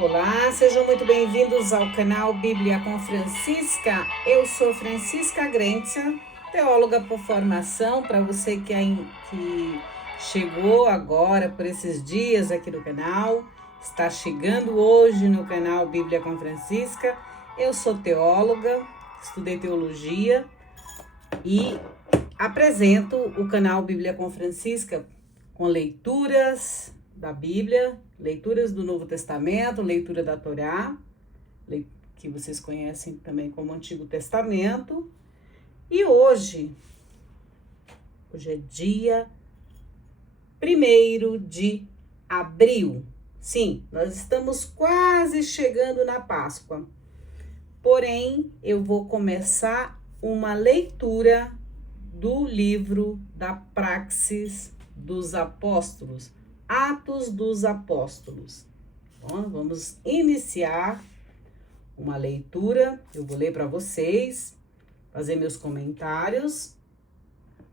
Olá, sejam muito bem-vindos ao canal Bíblia com Francisca. Eu sou Francisca Grentia, teóloga por formação. Para você que chegou agora por esses dias aqui no canal, está chegando hoje no canal Bíblia com Francisca. Eu sou teóloga, estudei teologia e apresento o canal Bíblia com Francisca com leituras da Bíblia, leituras do Novo Testamento, leitura da Torá, que vocês conhecem também como Antigo Testamento. E hoje é dia 1º de abril. Sim, nós estamos quase chegando na Páscoa. Porém, eu vou começar uma leitura do livro da Praxis dos Apóstolos, Atos dos Apóstolos. Bom, vamos iniciar uma leitura. Eu vou ler para vocês, fazer meus comentários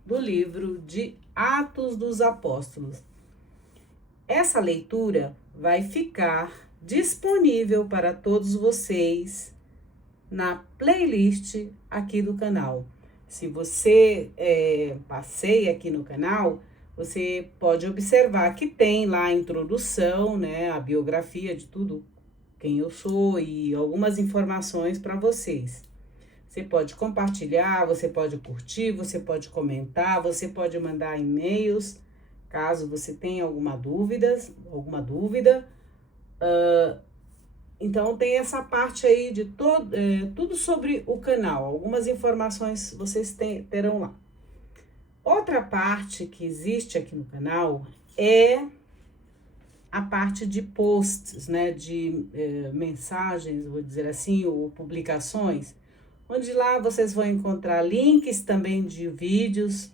do livro de Atos dos Apóstolos. Essa leitura vai ficar disponível para todos vocês na playlist aqui do canal. Se você passeia aqui no canal, você pode observar que tem lá a introdução, né, a biografia de tudo, quem eu sou e algumas informações para vocês. Você pode compartilhar, você pode curtir, você pode comentar, você pode mandar e-mails, caso você tenha alguma dúvida. Então tem essa parte aí de tudo sobre o canal, algumas informações vocês terão lá. Outra parte que existe aqui no canal é a parte de posts, né, de mensagens, vou dizer assim, ou publicações, onde lá vocês vão encontrar links também de vídeos,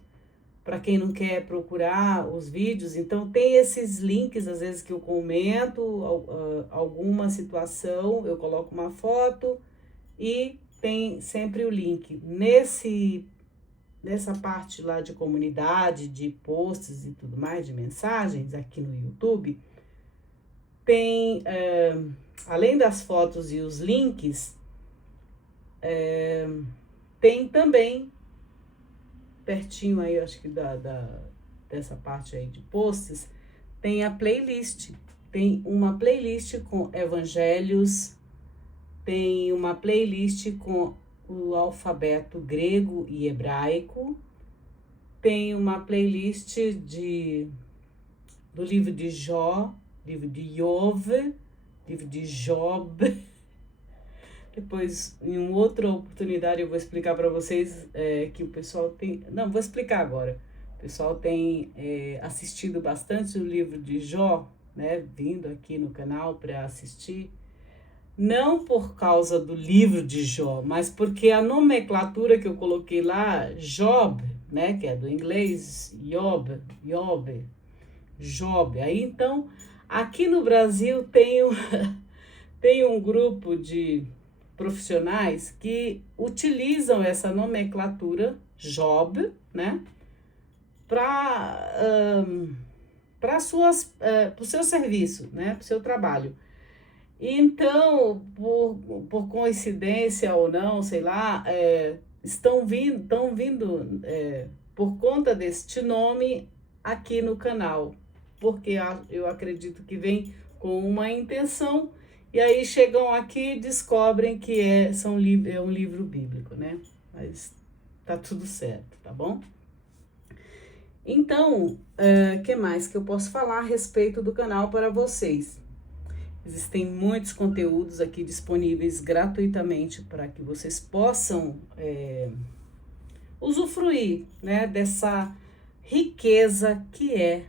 para quem não quer procurar os vídeos. Então tem esses links, às vezes que eu comento alguma situação, eu coloco uma foto e tem sempre o link. Nessa parte lá de comunidade, de posts e tudo mais, de mensagens aqui no YouTube, tem, além das fotos e os links, tem também, pertinho aí, acho que dessa parte aí de posts, tem a playlist. Tem uma playlist com evangelhos, tem uma playlist com o alfabeto grego e hebraico, tem uma playlist do livro de Jó, livro de Iov, livro de Job. Depois, em uma outra oportunidade, eu vou explicar para vocês que o pessoal tem... Não, vou explicar agora. O pessoal tem assistido bastante o livro de Jó, né? Vindo aqui no canal para assistir. Não por causa do livro de Jó, mas porque a nomenclatura que eu coloquei lá, Job, né, que é do inglês, Job. Aí, então, aqui no Brasil tem um grupo de profissionais que utilizam essa nomenclatura, Job, né, para o seu serviço, né, para o seu trabalho. Então, por coincidência ou não, sei lá, estão vindo por conta deste nome aqui no canal, porque eu acredito que vem com uma intenção, e aí chegam aqui e descobrem que é um livro bíblico, né? Mas tá tudo certo, tá bom? Então, que mais que eu posso falar a respeito do canal para vocês? Existem muitos conteúdos aqui disponíveis gratuitamente para que vocês possam usufruir, né, dessa riqueza que é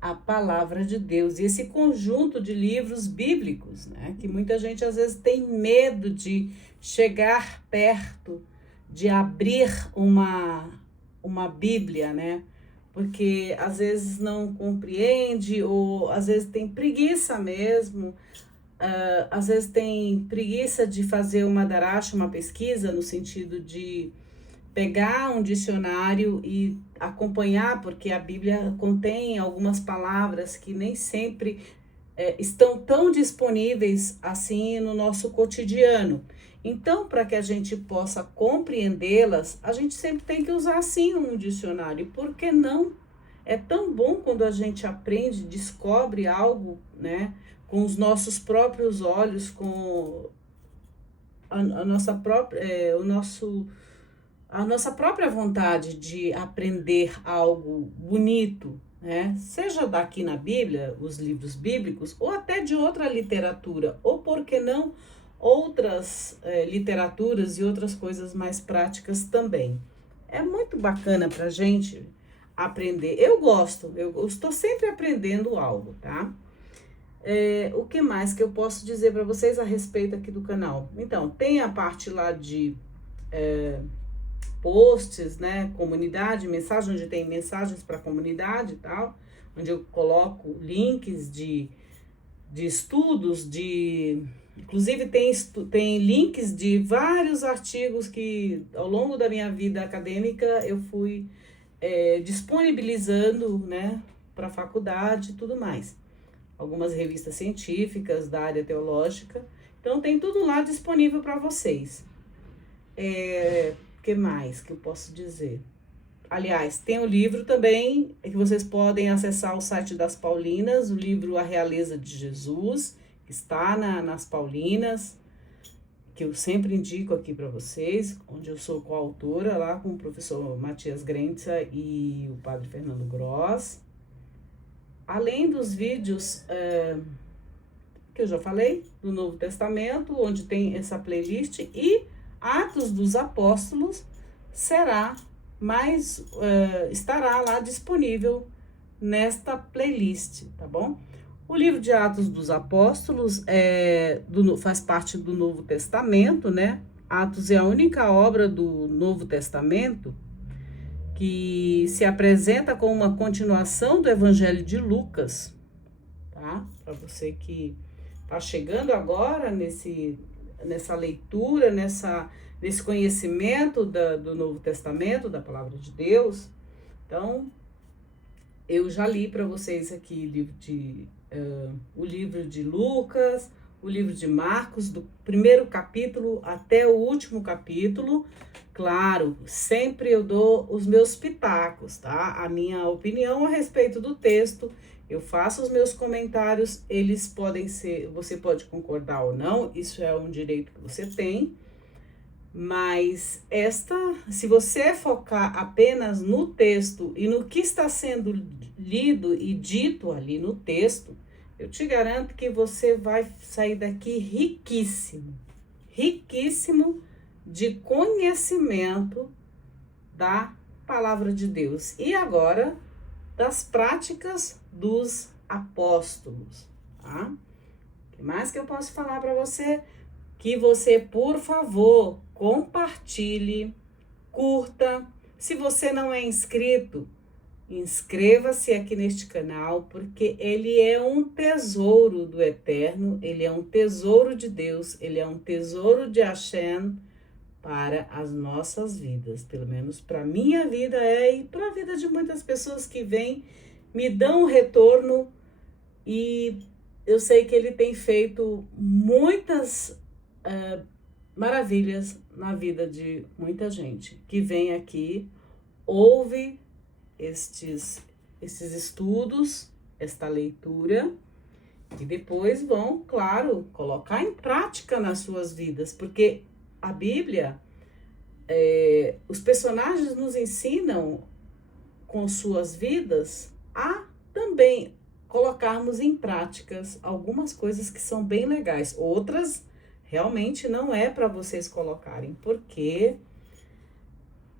a palavra de Deus e esse conjunto de livros bíblicos, né, que muita gente às vezes tem medo de chegar perto, de abrir uma Bíblia, né, porque às vezes não compreende ou às vezes tem preguiça mesmo, às vezes tem preguiça de fazer uma daracha, uma pesquisa, no sentido de pegar um dicionário e acompanhar, porque a Bíblia contém algumas palavras que nem sempre estão tão disponíveis assim no nosso cotidiano. Então, para que a gente possa compreendê-las, a gente sempre tem que usar sim um dicionário. E por que não? É tão bom quando a gente aprende, descobre algo, né, com os nossos próprios olhos, com a nossa própria, a nossa própria vontade de aprender algo bonito, né? Seja daqui na Bíblia, os livros bíblicos, ou até de outra literatura, ou por que não, outras literaturas e outras coisas mais práticas também. É muito bacana para a gente aprender. Eu gosto, eu estou sempre aprendendo algo, tá? O que mais que eu posso dizer para vocês a respeito aqui do canal? Então, tem a parte lá de posts, né, comunidade, mensagem, onde tem mensagens para a comunidade e tal, onde eu coloco links de estudos, inclusive tem links de vários artigos que ao longo da minha vida acadêmica eu fui disponibilizando, né, para a faculdade e tudo mais. Algumas revistas científicas da área teológica, então tem tudo lá disponível para vocês. O que mais que eu posso dizer? Aliás, tem o livro também, que vocês podem acessar o site das Paulinas, o livro A Realeza de Jesus, que está nas Paulinas, que eu sempre indico aqui para vocês, onde eu sou coautora lá com o professor Matias Grenza e o padre Fernando Gross. Além dos vídeos que eu já falei, do Novo Testamento, onde tem essa playlist, e Atos dos Apóstolos estará lá disponível nesta playlist, tá bom? O livro de Atos dos Apóstolos faz parte do Novo Testamento, né? Atos é a única obra do Novo Testamento que se apresenta como uma continuação do Evangelho de Lucas, tá? Para você que está chegando agora nessa leitura, nesse conhecimento do Novo Testamento, da Palavra de Deus. Então, eu já li para vocês aqui o livro de Lucas, o livro de Marcos, do primeiro capítulo até o último capítulo. Claro, sempre eu dou os meus pitacos, tá? A minha opinião a respeito do texto, eu faço os meus comentários, eles podem ser, você pode concordar ou não, isso é um direito que você tem, mas se você focar apenas no texto e no que está sendo lido e dito ali no texto, eu te garanto que você vai sair daqui riquíssimo, riquíssimo de conhecimento da palavra de Deus. E agora, das práticas dos apóstolos, tá? O que mais que eu posso falar para você? Que você, por favor, compartilhe, curta. Se você não é inscrito, inscreva-se aqui neste canal, porque ele é um tesouro do Eterno, ele é um tesouro de Deus, ele é um tesouro de Hashem para as nossas vidas, pelo menos para a minha vida e para a vida de muitas pessoas que vêm, me dão um retorno, e eu sei que ele tem feito muitas maravilhas na vida de muita gente que vem aqui, ouve estes estudos, esta leitura, e depois vão, claro, colocar em prática nas suas vidas, porque a Bíblia, os personagens nos ensinam com suas vidas a também colocarmos em práticas algumas coisas que são bem legais, outras realmente não é para vocês colocarem, porque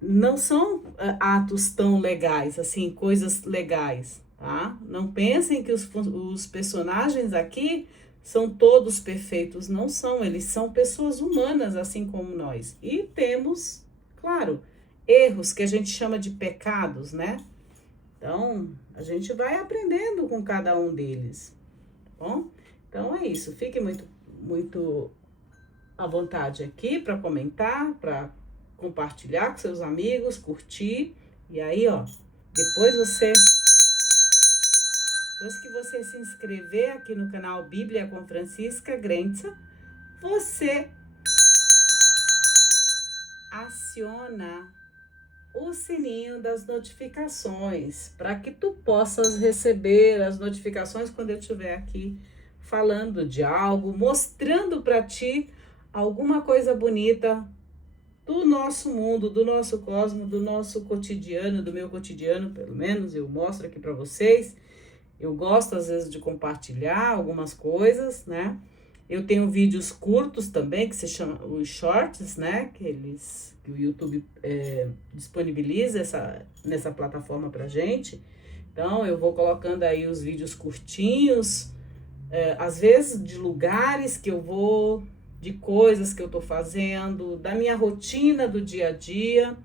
não são atos tão legais, assim, coisas legais, tá? Não pensem que os personagens aqui são todos perfeitos, não são, eles são pessoas humanas, assim como nós. E temos, claro, erros que a gente chama de pecados, né? Então, a gente vai aprendendo com cada um deles, tá bom? Então, é isso, fique muito, muito à vontade aqui para comentar, para compartilhar com seus amigos, curtir, e aí, ó, depois você Depois que você se inscrever aqui no canal Bíblia com Francisca Grenza, você aciona o sininho das notificações, para que tu possas receber as notificações quando eu estiver aqui falando de algo, mostrando para ti alguma coisa bonita do nosso mundo, do nosso cosmo, do nosso cotidiano, do meu cotidiano, pelo menos eu mostro aqui para vocês. Eu gosto às vezes de compartilhar algumas coisas, né? Eu tenho vídeos curtos também, que se chama os shorts, né? Que o YouTube disponibiliza nessa plataforma pra gente. Então, eu vou colocando aí os vídeos curtinhos, às vezes de lugares que eu vou, de coisas que eu tô fazendo, da minha rotina do dia a dia,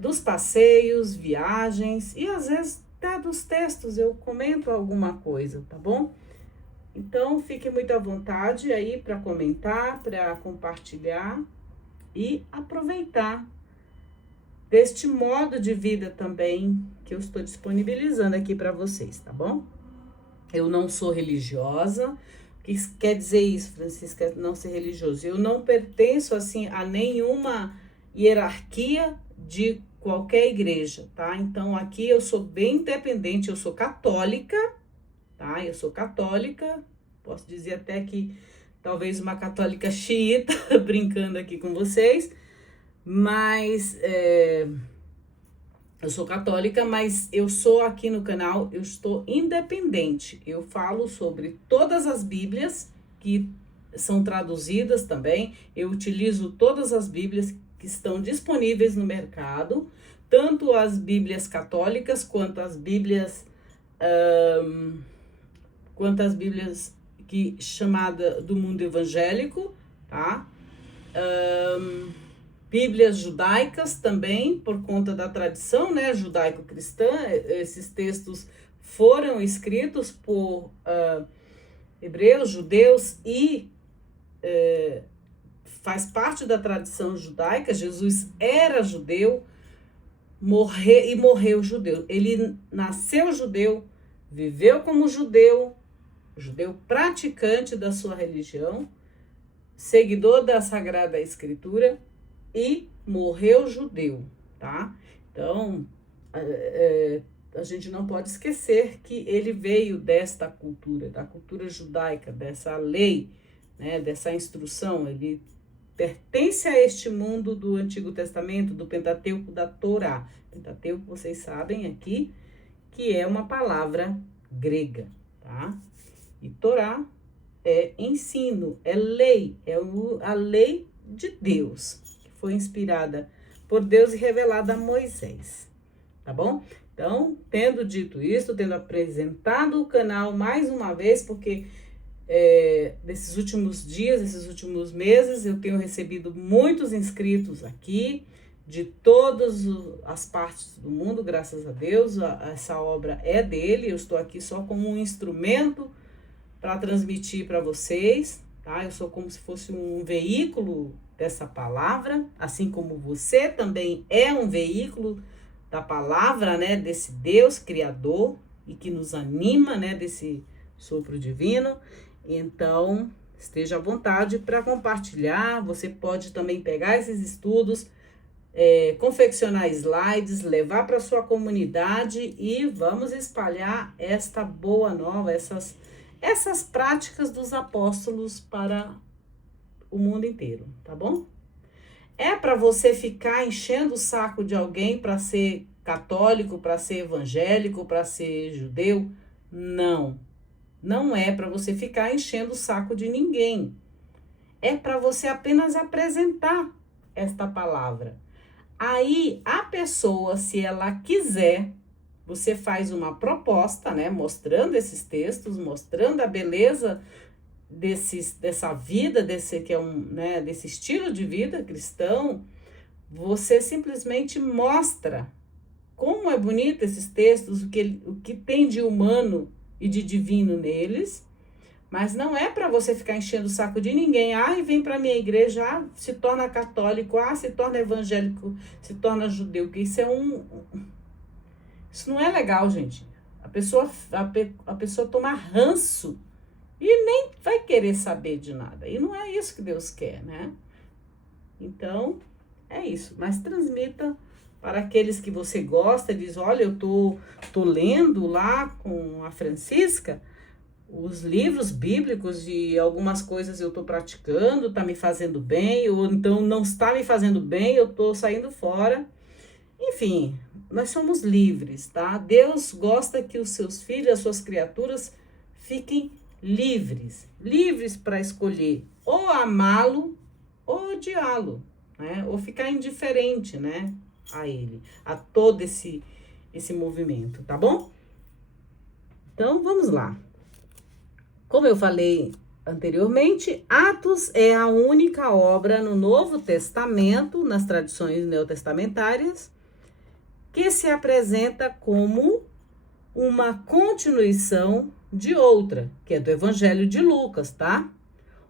dos passeios, viagens, e às vezes até dos textos eu comento alguma coisa, tá bom? Então, fique muito à vontade aí para comentar, para compartilhar e aproveitar deste modo de vida também que eu estou disponibilizando aqui para vocês, tá bom? Eu não sou religiosa. O que quer dizer isso, Francisca, não ser religioso? Eu não pertenço, assim, a nenhuma hierarquia de qualquer igreja, tá? Então, aqui eu sou bem independente, eu sou católica, tá? Eu sou católica, posso dizer até que talvez uma católica xiita, brincando aqui com vocês, mas eu sou católica, mas eu sou aqui no canal, eu estou independente. Eu falo sobre todas as Bíblias que são traduzidas também, eu utilizo todas as Bíblias que estão disponíveis no mercado, tanto as Bíblias católicas quanto as Bíblias que chamada do mundo evangélico, tá? Bíblias judaicas também, por conta da tradição, né, judaico-cristã. Esses textos foram escritos por hebreus, judeus e faz parte da tradição judaica. Jesus era judeu, morreu judeu. Ele nasceu judeu, viveu como judeu praticante da sua religião, seguidor da Sagrada Escritura e morreu judeu, tá? Então, a gente não pode esquecer que ele veio desta cultura, da cultura judaica, dessa lei, né, dessa instrução. Ele pertence a este mundo do Antigo Testamento, do Pentateuco, da Torá. Pentateuco, vocês sabem aqui, que é uma palavra grega, tá? E Torá é ensino, é lei, a lei de Deus, que foi inspirada por Deus e revelada a Moisés, tá bom? Então, tendo dito isso, tendo apresentado o canal mais uma vez, porque nesses últimos dias, esses últimos meses, eu tenho recebido muitos inscritos aqui, de todas as partes do mundo, graças a Deus. Essa obra é dele, eu estou aqui só como um instrumento para transmitir para vocês, tá? Eu sou como se fosse um veículo dessa palavra, assim como você também é um veículo da palavra, né, desse Deus criador e que nos anima, né, desse sopro divino. Então, esteja à vontade para compartilhar. Você pode também pegar esses estudos, confeccionar slides, levar para sua comunidade e vamos espalhar esta boa nova, essas práticas dos apóstolos para o mundo inteiro, tá bom? É para você ficar enchendo o saco de alguém para ser católico, para ser evangélico, para ser judeu? Não. Não é para você ficar enchendo o saco de ninguém. É para você apenas apresentar esta palavra. Aí, a pessoa, se ela quiser, você faz uma proposta, né, mostrando esses textos, mostrando a beleza dessa vida, desse estilo de vida cristão. Você simplesmente mostra como é bonito esses textos, o que tem de humano e de divino neles, mas não é para você ficar enchendo o saco de ninguém. E vem para minha igreja, se torna católico, se torna evangélico, se torna judeu, que isso não é legal, gente. A pessoa toma ranço e nem vai querer saber de nada. E não é isso que Deus quer, né? Então, é isso. Mas transmita para aqueles que você gosta, diz, olha, eu tô lendo lá com a Francisca os livros bíblicos de algumas coisas eu tô praticando, tá me fazendo bem, ou então não está me fazendo bem, eu tô saindo fora. Enfim, nós somos livres, tá? Deus gosta que os seus filhos, as suas criaturas, fiquem livres. Livres para escolher ou amá-lo ou odiá-lo, né? Ou ficar indiferente, né? A ele, a todo esse movimento, tá bom? Então, vamos lá. Como eu falei anteriormente, Atos é a única obra no Novo Testamento, nas tradições neotestamentárias, que se apresenta como uma continuação de outra, que é do Evangelho de Lucas, tá?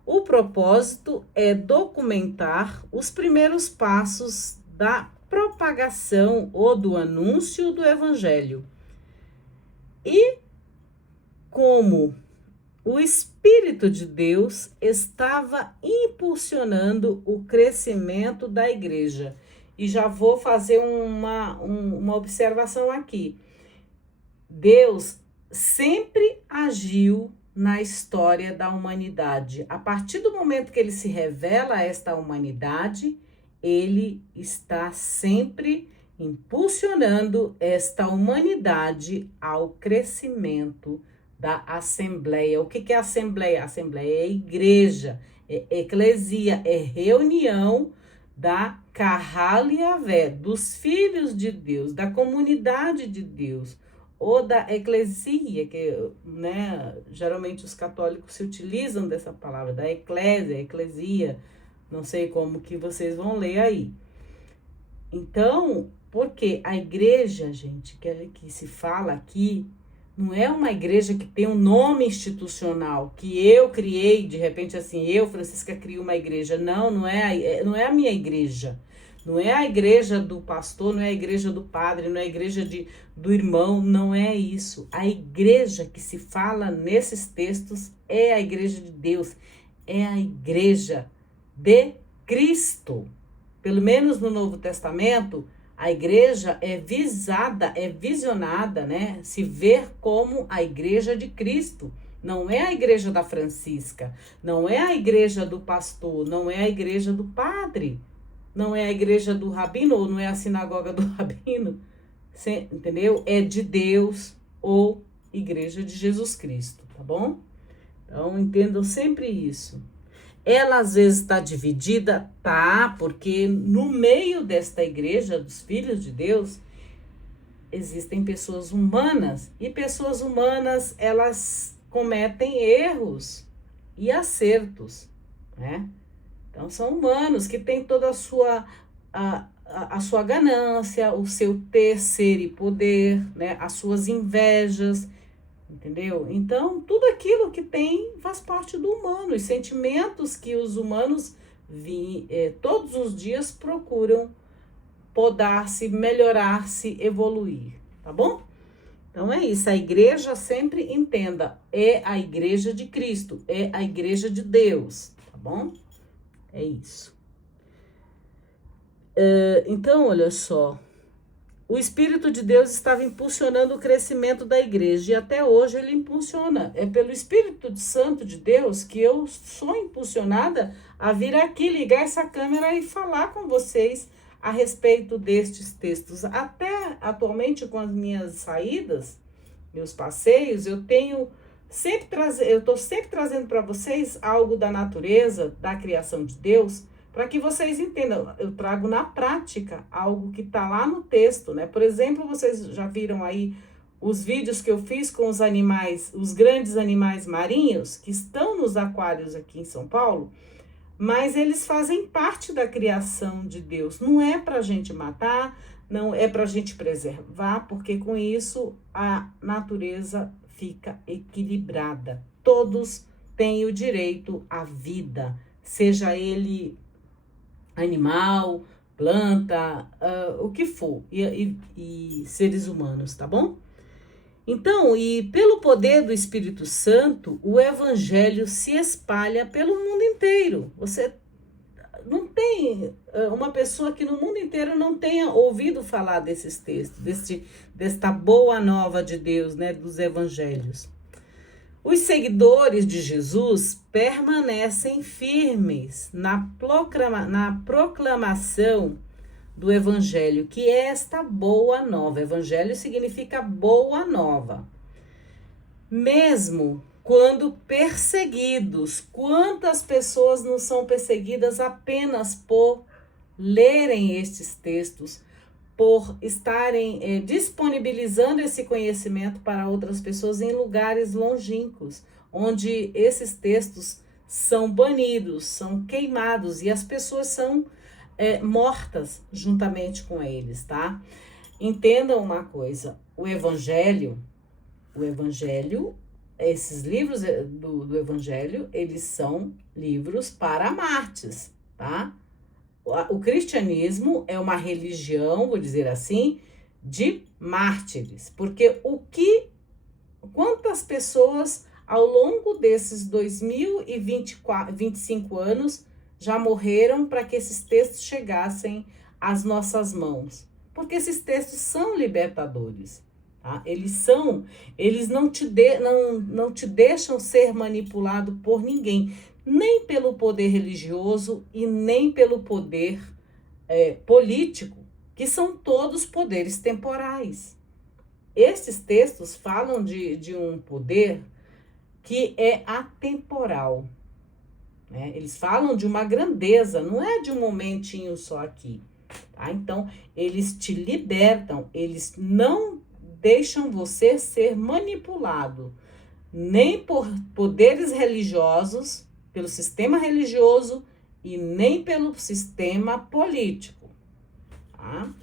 O propósito é documentar os primeiros passos da propagação ou do anúncio do Evangelho. E como o Espírito de Deus estava impulsionando o crescimento da igreja. E já vou fazer uma observação aqui. Deus sempre agiu na história da humanidade. A partir do momento que ele se revela a esta humanidade, ele está sempre impulsionando esta humanidade ao crescimento da Assembleia. O que é Assembleia? Assembleia é igreja, é eclesia, é reunião da Kahal Yavé, dos filhos de Deus, da comunidade de Deus, ou da eclesia, que, né, geralmente os católicos se utilizam dessa palavra, da eclesia, não sei como que vocês vão ler aí. Então, porque a igreja, gente, que se fala aqui, não é uma igreja que tem um nome institucional, que eu criei, de repente assim, eu, Francisca, crio uma igreja. Não é a minha igreja. Não é a igreja do pastor, não é a igreja do padre, não é a igreja do irmão, não é isso. A igreja que se fala nesses textos é a igreja de Deus, é a igreja de Cristo. Pelo menos no Novo Testamento, a igreja é visionada, né? Se ver como a igreja de Cristo. Não é a igreja da Francisca, não é a igreja do pastor, não é a igreja do padre, não é a igreja do rabino, ou não é a sinagoga do rabino, entendeu? É de Deus ou igreja de Jesus Cristo, tá bom? Então, entendam sempre isso. Ela às vezes está dividida, tá? Porque no meio desta igreja dos filhos de Deus existem pessoas humanas, e pessoas humanas elas cometem erros e acertos, né? Então são humanos que têm toda a sua ganância, o seu ter, ser e poder, né? As suas invejas. Entendeu? Então, tudo aquilo que tem faz parte do humano. Os sentimentos que os humanos todos os dias procuram podar-se, melhorar-se, evoluir. Tá bom? Então, é isso. A igreja, sempre entenda, é a igreja de Cristo, é a igreja de Deus. Tá bom? É isso. Então, olha só. O Espírito de Deus estava impulsionando o crescimento da igreja e até hoje ele impulsiona. É pelo Espírito Santo de Deus que eu sou impulsionada a vir aqui, ligar essa câmera e falar com vocês a respeito destes textos. Até atualmente, com as minhas saídas, meus passeios, eu estou sempre trazendo para vocês algo da natureza, da criação de Deus, para que vocês entendam. Eu trago na prática algo que está lá no texto, né? Por exemplo, vocês já viram aí os vídeos que eu fiz com os animais, os grandes animais marinhos que estão nos aquários aqui em São Paulo, mas eles fazem parte da criação de Deus. Não é para a gente matar, não é para a gente preservar, porque com isso a natureza fica equilibrada. Todos têm o direito à vida, seja ele animal, planta, o que for, e seres humanos, tá bom? Então, e pelo poder do Espírito Santo, o evangelho se espalha pelo mundo inteiro. Você não tem uma pessoa que no mundo inteiro não tenha ouvido falar desses textos, desta boa nova de Deus, né, dos evangelhos. Os seguidores de Jesus permanecem firmes na proclamação do evangelho, que é esta boa nova. Evangelho significa boa nova. Mesmo quando perseguidos, quantas pessoas não são perseguidas apenas por lerem estes textos, por estarem disponibilizando esse conhecimento para outras pessoas em lugares longínquos, onde esses textos são banidos, são queimados e as pessoas são mortas juntamente com eles, tá? Entendam uma coisa, o evangelho, esses livros do evangelho, eles são livros para mártires, tá? O cristianismo é uma religião, vou dizer assim, de mártires, porque quantas pessoas ao longo desses 2025 anos já morreram para que esses textos chegassem às nossas mãos? Porque esses textos são libertadores, tá? Eles não te deixam ser manipulado por ninguém, nem pelo poder religioso e nem pelo poder político, que são todos poderes temporais. Estes textos falam de um poder que é atemporal, né? Eles falam de uma grandeza, não é de um momentinho só aqui, tá? Então, eles te libertam, eles não deixam você ser manipulado, nem por poderes religiosos, pelo sistema religioso e nem pelo sistema político, tá?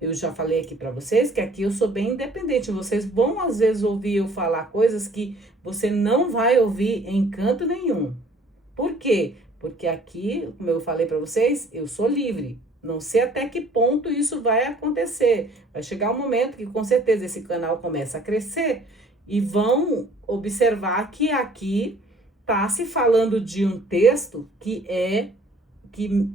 Eu já falei aqui para vocês que aqui eu sou bem independente. Vocês vão às vezes ouvir eu falar coisas que você não vai ouvir em canto nenhum. Por quê? Porque aqui, como eu falei para vocês, eu sou livre. Não sei até que ponto isso vai acontecer. Vai chegar um momento que com certeza esse canal começa a crescer e vão observar que aqui está se falando de um texto que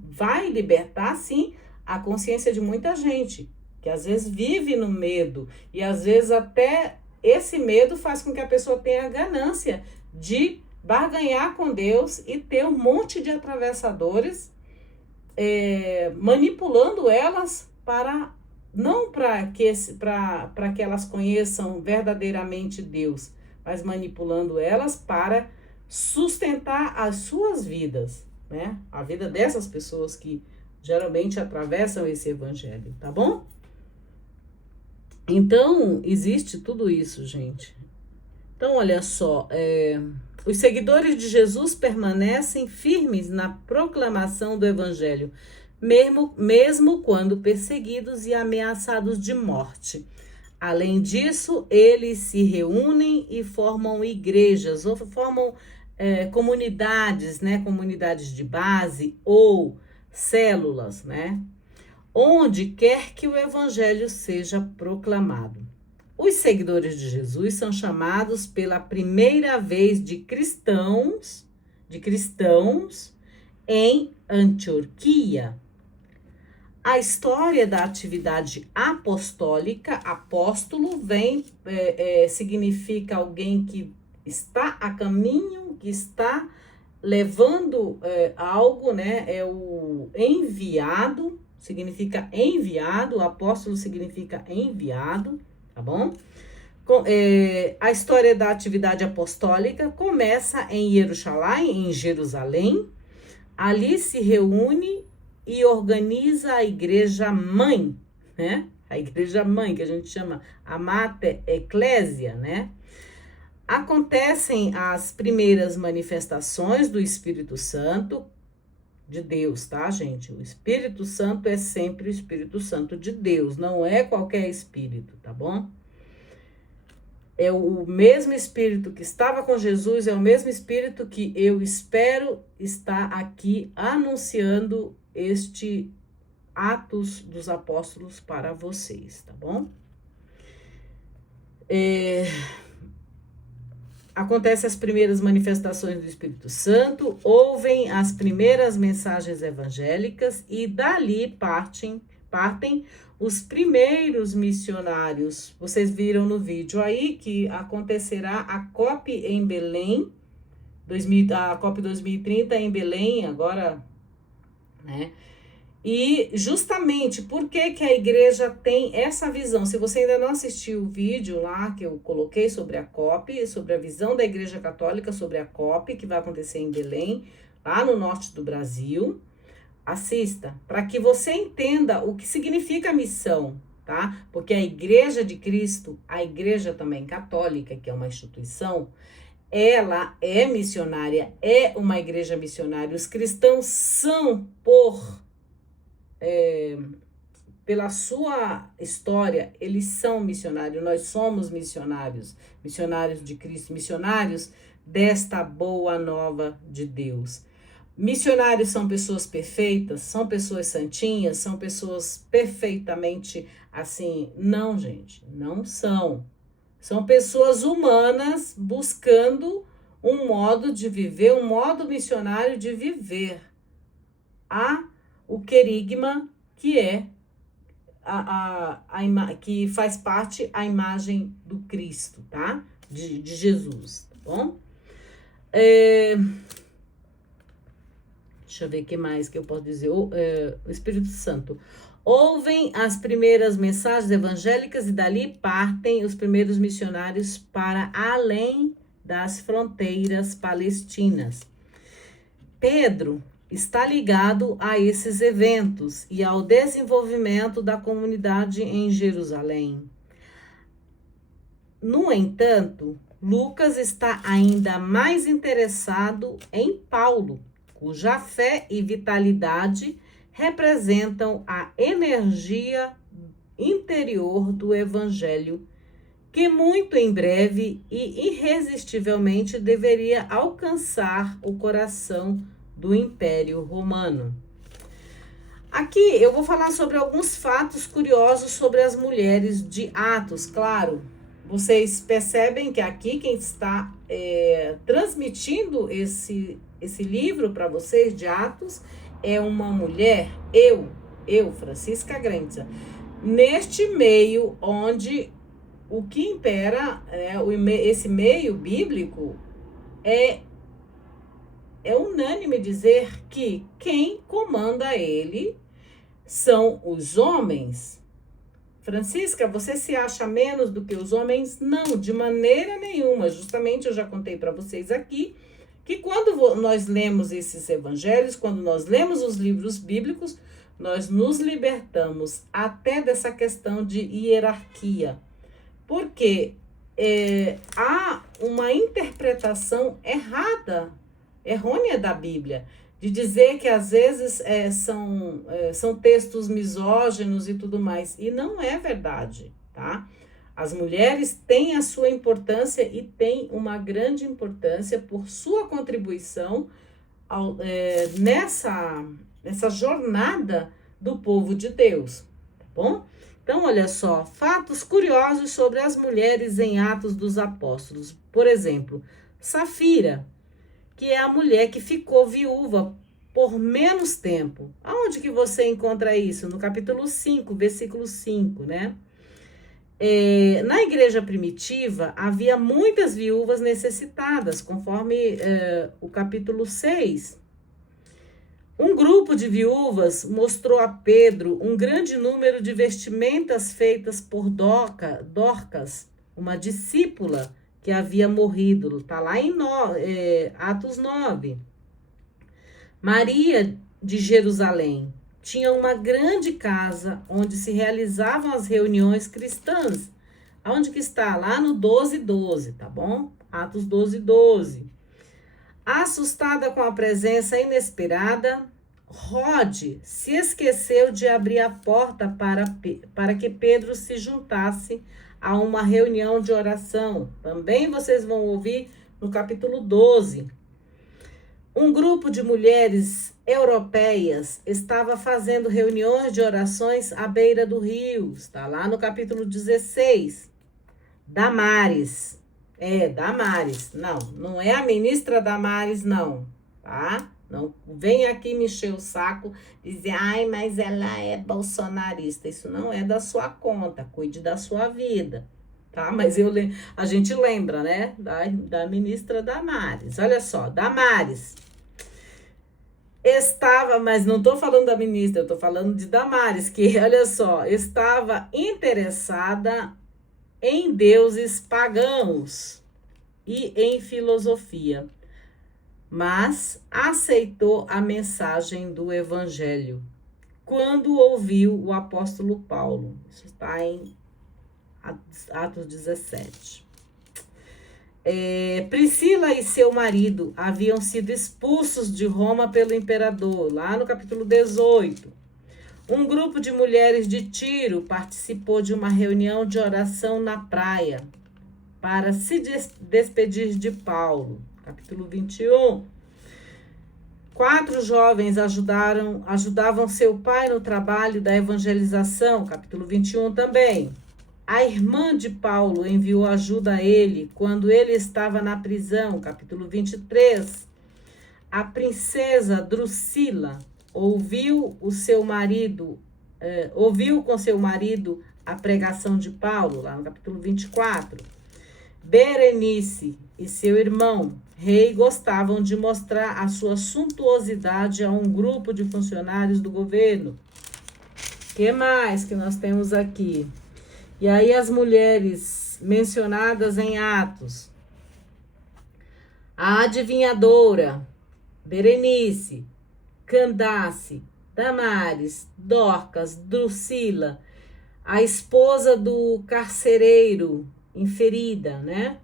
vai libertar, sim, a consciência de muita gente, que às vezes vive no medo, e às vezes até esse medo faz com que a pessoa tenha a ganância de barganhar com Deus e ter um monte de atravessadores manipulando elas não para que elas conheçam verdadeiramente Deus, mas manipulando elas para sustentar as suas vidas, né? A vida dessas pessoas que geralmente atravessam esse evangelho, tá bom? Então, existe tudo isso, gente. Então, olha só, os seguidores de Jesus permanecem firmes na proclamação do evangelho, mesmo quando perseguidos e ameaçados de morte. Além disso, eles se reúnem e formam igrejas, ou formam comunidades, né? Comunidades de base ou células, né? Onde quer que o evangelho seja proclamado. Os seguidores de Jesus são chamados pela primeira vez de cristãos em Antioquia. A história da atividade apostólica, apóstolo significa alguém que está a caminho, que está levando algo, né? É o enviado, significa enviado, apóstolo significa enviado, tá bom? A história da atividade apostólica começa em Jerusalém. Ali se reúne e organiza a igreja mãe, né? A igreja mãe, que a gente chama a Mater Ecclesia, né? Acontecem as primeiras manifestações do Espírito Santo de Deus, tá, gente? O Espírito Santo é sempre o Espírito Santo de Deus, não é qualquer espírito, tá bom? É o mesmo Espírito que estava com Jesus, é o mesmo Espírito que eu espero estar aqui anunciando este Atos dos Apóstolos para vocês, tá bom? Acontecem as primeiras manifestações do Espírito Santo, ouvem as primeiras mensagens evangélicas e dali partem os primeiros missionários. Vocês viram no vídeo aí que acontecerá a COP em Belém, a COP 2030 em Belém agora, né? E justamente por que que a igreja tem essa visão? Se você ainda não assistiu o vídeo lá que eu coloquei sobre a COP, sobre a visão da Igreja Católica sobre a COP, que vai acontecer em Belém, lá no norte do Brasil, assista, para que você entenda o que significa missão, tá? Porque a Igreja de Cristo, a Igreja também católica, que é uma instituição, ela é missionária, é uma igreja missionária. Os cristãos são pela sua história, eles são missionários, nós somos missionários, missionários de Cristo, missionários desta boa nova de Deus. Missionários são pessoas perfeitas, são pessoas santinhas, são pessoas perfeitamente assim. Não, gente, não são. São pessoas humanas buscando um modo de viver, um modo missionário de viver. O querigma, que é que faz parte a imagem do Cristo, tá? De Jesus, tá bom? Deixa eu ver o que mais que eu posso dizer. O Espírito Santo. Ouvem as primeiras mensagens evangélicas e dali partem os primeiros missionários para além das fronteiras palestinas. Pedro está ligado a esses eventos e ao desenvolvimento da comunidade em Jerusalém. No entanto, Lucas está ainda mais interessado em Paulo, cuja fé e vitalidade representam a energia interior do evangelho, que muito em breve e irresistivelmente deveria alcançar o coração do Império Romano. Aqui eu vou falar sobre alguns fatos curiosos sobre as mulheres de Atos. Claro, vocês percebem que aqui quem está transmitindo esse livro para vocês de Atos é uma mulher, eu, Francisca Grenza, neste meio onde o que impera, esse meio bíblico, é unânime dizer que quem comanda ele são os homens. Francisca, você se acha menos do que os homens? Não, de maneira nenhuma. Justamente eu já contei para vocês aqui que quando nós lemos esses evangelhos, quando nós lemos os livros bíblicos, nós nos libertamos até dessa questão de hierarquia. Porque há uma interpretação errônea da Bíblia, de dizer que às vezes são textos misóginos e tudo mais, e não é verdade, tá? As mulheres têm a sua importância e têm uma grande importância por sua contribuição nessa jornada do povo de Deus, tá bom? Então, olha só, fatos curiosos sobre as mulheres em Atos dos Apóstolos. Por exemplo, Safira, que é a mulher que ficou viúva por menos tempo. Aonde que você encontra isso? No capítulo 5, versículo 5, né? Na igreja primitiva, havia muitas viúvas necessitadas, conforme o capítulo 6. Um grupo de viúvas mostrou a Pedro um grande número de vestimentas feitas por Dorcas, uma discípula que havia morrido. Está lá em Atos 9. Maria de Jerusalém tinha uma grande casa onde se realizavam as reuniões cristãs. Aonde que está? Lá no 12:12, tá bom? Atos 12:12. Assustada com a presença inesperada, Rode se esqueceu de abrir a porta para que Pedro se juntasse a uma reunião de oração. Também vocês vão ouvir no capítulo 12. Um grupo de mulheres europeias estava fazendo reuniões de orações à beira do rio. Está lá no capítulo 16. Damares. Damares. Não, não é a ministra Damares, não, tá? Não vem aqui me encher o saco, dizer, ai, mas ela é bolsonarista. Isso não é da sua conta, cuide da sua vida, tá? Mas a gente lembra, né, da ministra Damares. Olha só, Damares estava, mas não tô falando da ministra, eu tô falando de Damares, que, olha só, estava interessada em deuses pagãos e em filosofia, mas aceitou a mensagem do evangelho quando ouviu o apóstolo Paulo. Isso está em Atos 17. Priscila e seu marido haviam sido expulsos de Roma pelo imperador, lá no capítulo 18. Um grupo de mulheres de Tiro participou de uma reunião de oração na praia para se despedir de Paulo, capítulo 21. 4 jovens ajudavam seu pai no trabalho da evangelização, capítulo 21 também. A irmã de Paulo enviou ajuda a ele quando ele estava na prisão, capítulo 23. A princesa Drusila ouviu com seu marido a pregação de Paulo, lá no capítulo 24. Berenice e seu irmão, rei, gostavam de mostrar a sua suntuosidade a um grupo de funcionários do governo. O que mais que nós temos aqui? E aí as mulheres mencionadas em Atos. A adivinhadora, Berenice, Candace, Damares, Dorcas, Drusila, a esposa do carcereiro, inferida, né?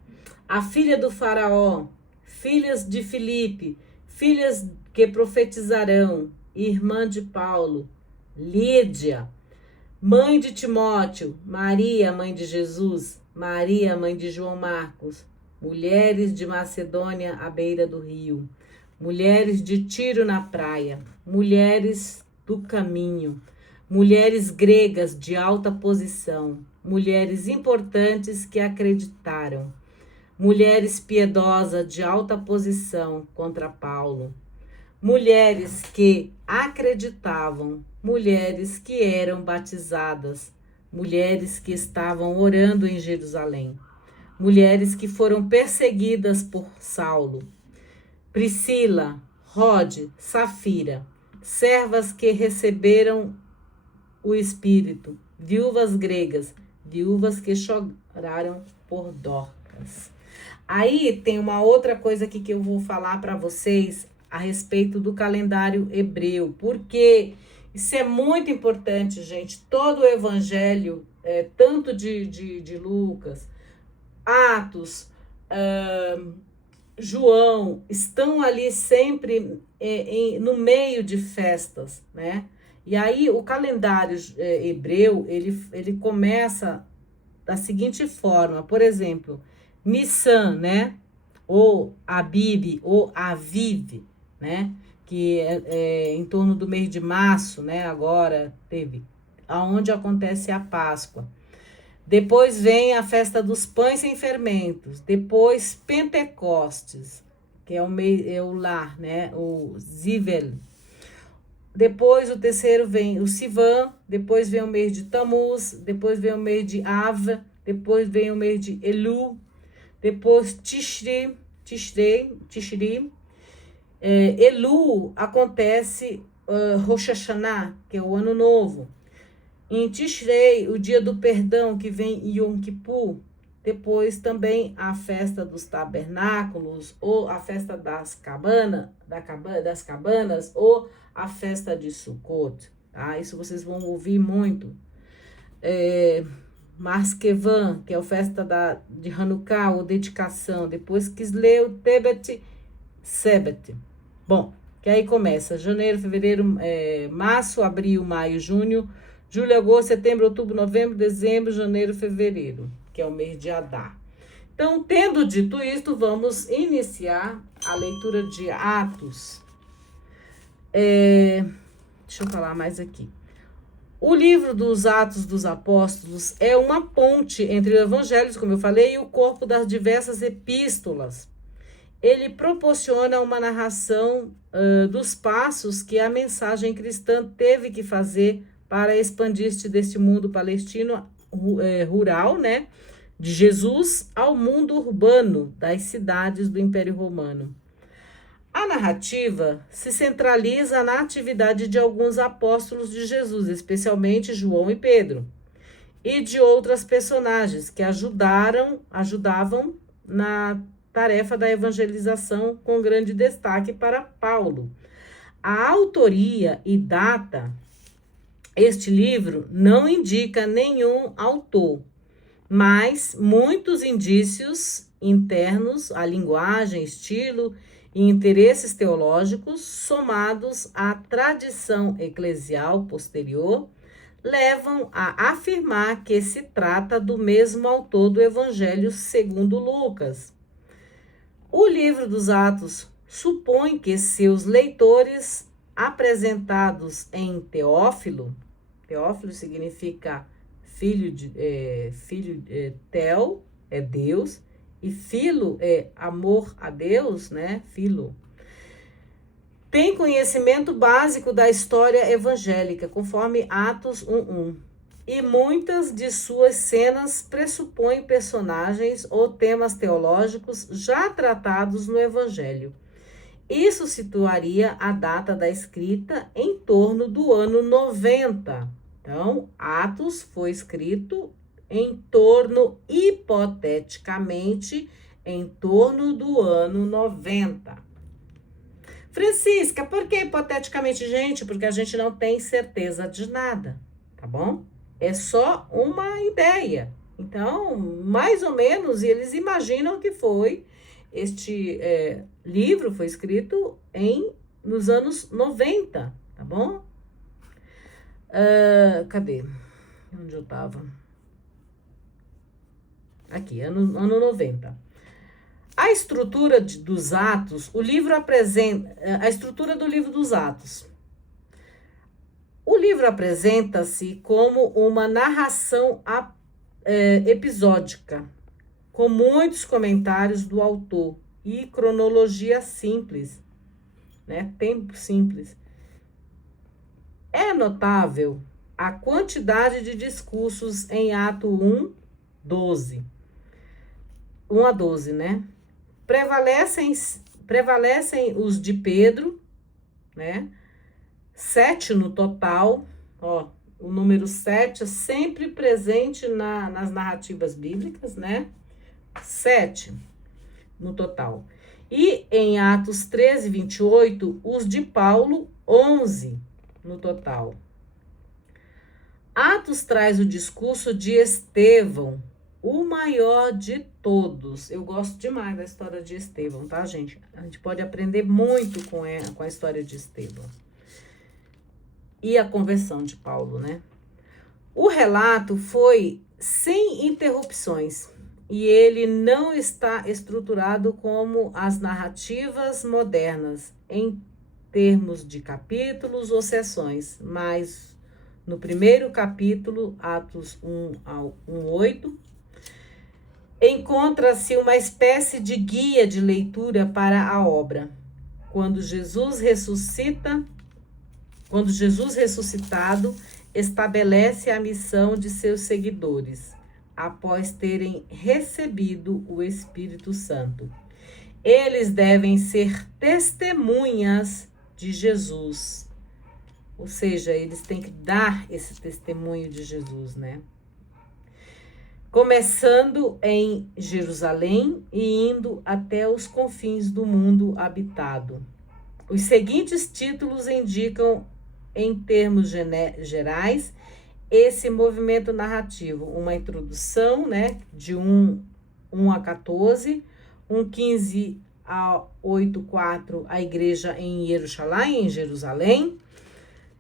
A filha do faraó, filhas de Filipe, filhas que profetizarão, irmã de Paulo, Lídia, mãe de Timóteo, Maria, mãe de Jesus, Maria, mãe de João Marcos, mulheres de Macedônia à beira do rio, mulheres de Tiro na praia, mulheres do caminho, mulheres gregas de alta posição, mulheres importantes que acreditaram, mulheres piedosas de alta posição contra Paulo, mulheres que acreditavam, mulheres que eram batizadas, mulheres que estavam orando em Jerusalém, mulheres que foram perseguidas por Saulo, Priscila, Rode, Safira, servas que receberam o Espírito, viúvas gregas, viúvas que choraram por Dorcas. Aí tem uma outra coisa aqui que eu vou falar para vocês a respeito do calendário hebreu, porque isso é muito importante, gente. Todo o evangelho, tanto de Lucas, Atos, João, estão ali sempre no meio de festas, né? E aí o calendário hebreu, ele começa da seguinte forma, por exemplo, Nissan, né? Ou Abib, ou Aviv, né? Que é em torno do mês de março, né? Agora teve, aonde acontece a Páscoa. Depois vem a festa dos pães sem fermentos. Depois Pentecostes, que é o lar, né? O Zivel. Depois o terceiro vem o Sivan. Depois vem o mês de Tamuz. Depois vem o mês de Av. Depois vem o mês de Elu. Depois Tishri. Elu acontece Rosh Hashanah, que é o ano novo. Em Tishrei, o dia do perdão, que vem Yom Kippur. Depois também a festa dos tabernáculos, ou a festa das cabanas, ou a festa de Sukkot. Tá? Isso vocês vão ouvir muito. Marskevan, que é a festa de Hanukkah, ou dedicação. Depois Kisleu, Tebet, Sebet. Bom, que aí começa janeiro, fevereiro, março, abril, maio, junho, julho, agosto, setembro, outubro, novembro, dezembro, janeiro, fevereiro, que é o mês de Adar. Então, tendo dito isto, vamos iniciar a leitura de Atos. Deixa eu falar mais aqui. O livro dos Atos dos Apóstolos é uma ponte entre os evangelhos, como eu falei, e o corpo das diversas epístolas. Ele proporciona uma narração dos passos que a mensagem cristã teve que fazer para expandir-se deste mundo palestino rural, né, de Jesus, ao mundo urbano das cidades do Império Romano. A narrativa se centraliza na atividade de alguns apóstolos de Jesus, especialmente João e Pedro, e de outras personagens que ajudavam na tarefa da evangelização, com grande destaque para Paulo. A autoria e data, este livro não indica nenhum autor, mas muitos indícios internos, a linguagem, estilo e interesses teológicos, somados à tradição eclesial posterior, levam a afirmar que se trata do mesmo autor do Evangelho segundo Lucas. O livro dos Atos supõe que seus leitores, apresentados em Teófilo significa Tel é Deus, e filo é amor a Deus, né? Filo. Tem conhecimento básico da história evangélica, conforme Atos 1:1. E muitas de suas cenas pressupõem personagens ou temas teológicos já tratados no Evangelho. Isso situaria a data da escrita em torno do ano 90. Então, Atos foi escrito hipoteticamente, em torno do ano 90. Francisca, por que hipoteticamente, gente? Porque a gente não tem certeza de nada, tá bom? É só uma ideia. Então, mais ou menos, eles imaginam que foi este livro foi escrito nos anos 90, tá bom? Cadê? Onde eu estava? Aqui, ano 90. A estrutura dos Atos, o livro apresenta a estrutura do livro dos Atos. O livro apresenta-se como uma narração episódica, com muitos comentários do autor e cronologia simples, né? Tempo simples. É notável a quantidade de discursos em Ato 1:12. 1 a 12, né? Prevalecem os de Pedro, né? 7 no total, ó, o número 7 é sempre presente nas narrativas bíblicas, né? 7 no total. E em Atos 13:28, os de Paulo, 11 no total. Atos traz o discurso de Estevão, o maior de todos. Eu gosto demais da história de Estevão, tá, gente? A gente pode aprender muito com a história de Estevão. E a conversão de Paulo, né? O relato foi sem interrupções e ele não está estruturado como as narrativas modernas, em termos de capítulos ou sessões, mas no primeiro capítulo, Atos 1:8, encontra-se uma espécie de guia de leitura para a obra. Quando Jesus ressuscitado estabelece a missão de seus seguidores, após terem recebido o Espírito Santo. Eles devem ser testemunhas de Jesus. Ou seja, eles têm que dar esse testemunho de Jesus, né? Começando em Jerusalém e indo até os confins do mundo habitado. Os seguintes títulos indicam, em termos gerais, esse movimento narrativo. Uma introdução, né, de 1 a 14, 1:15 a 8:4, a igreja em Jerusalém,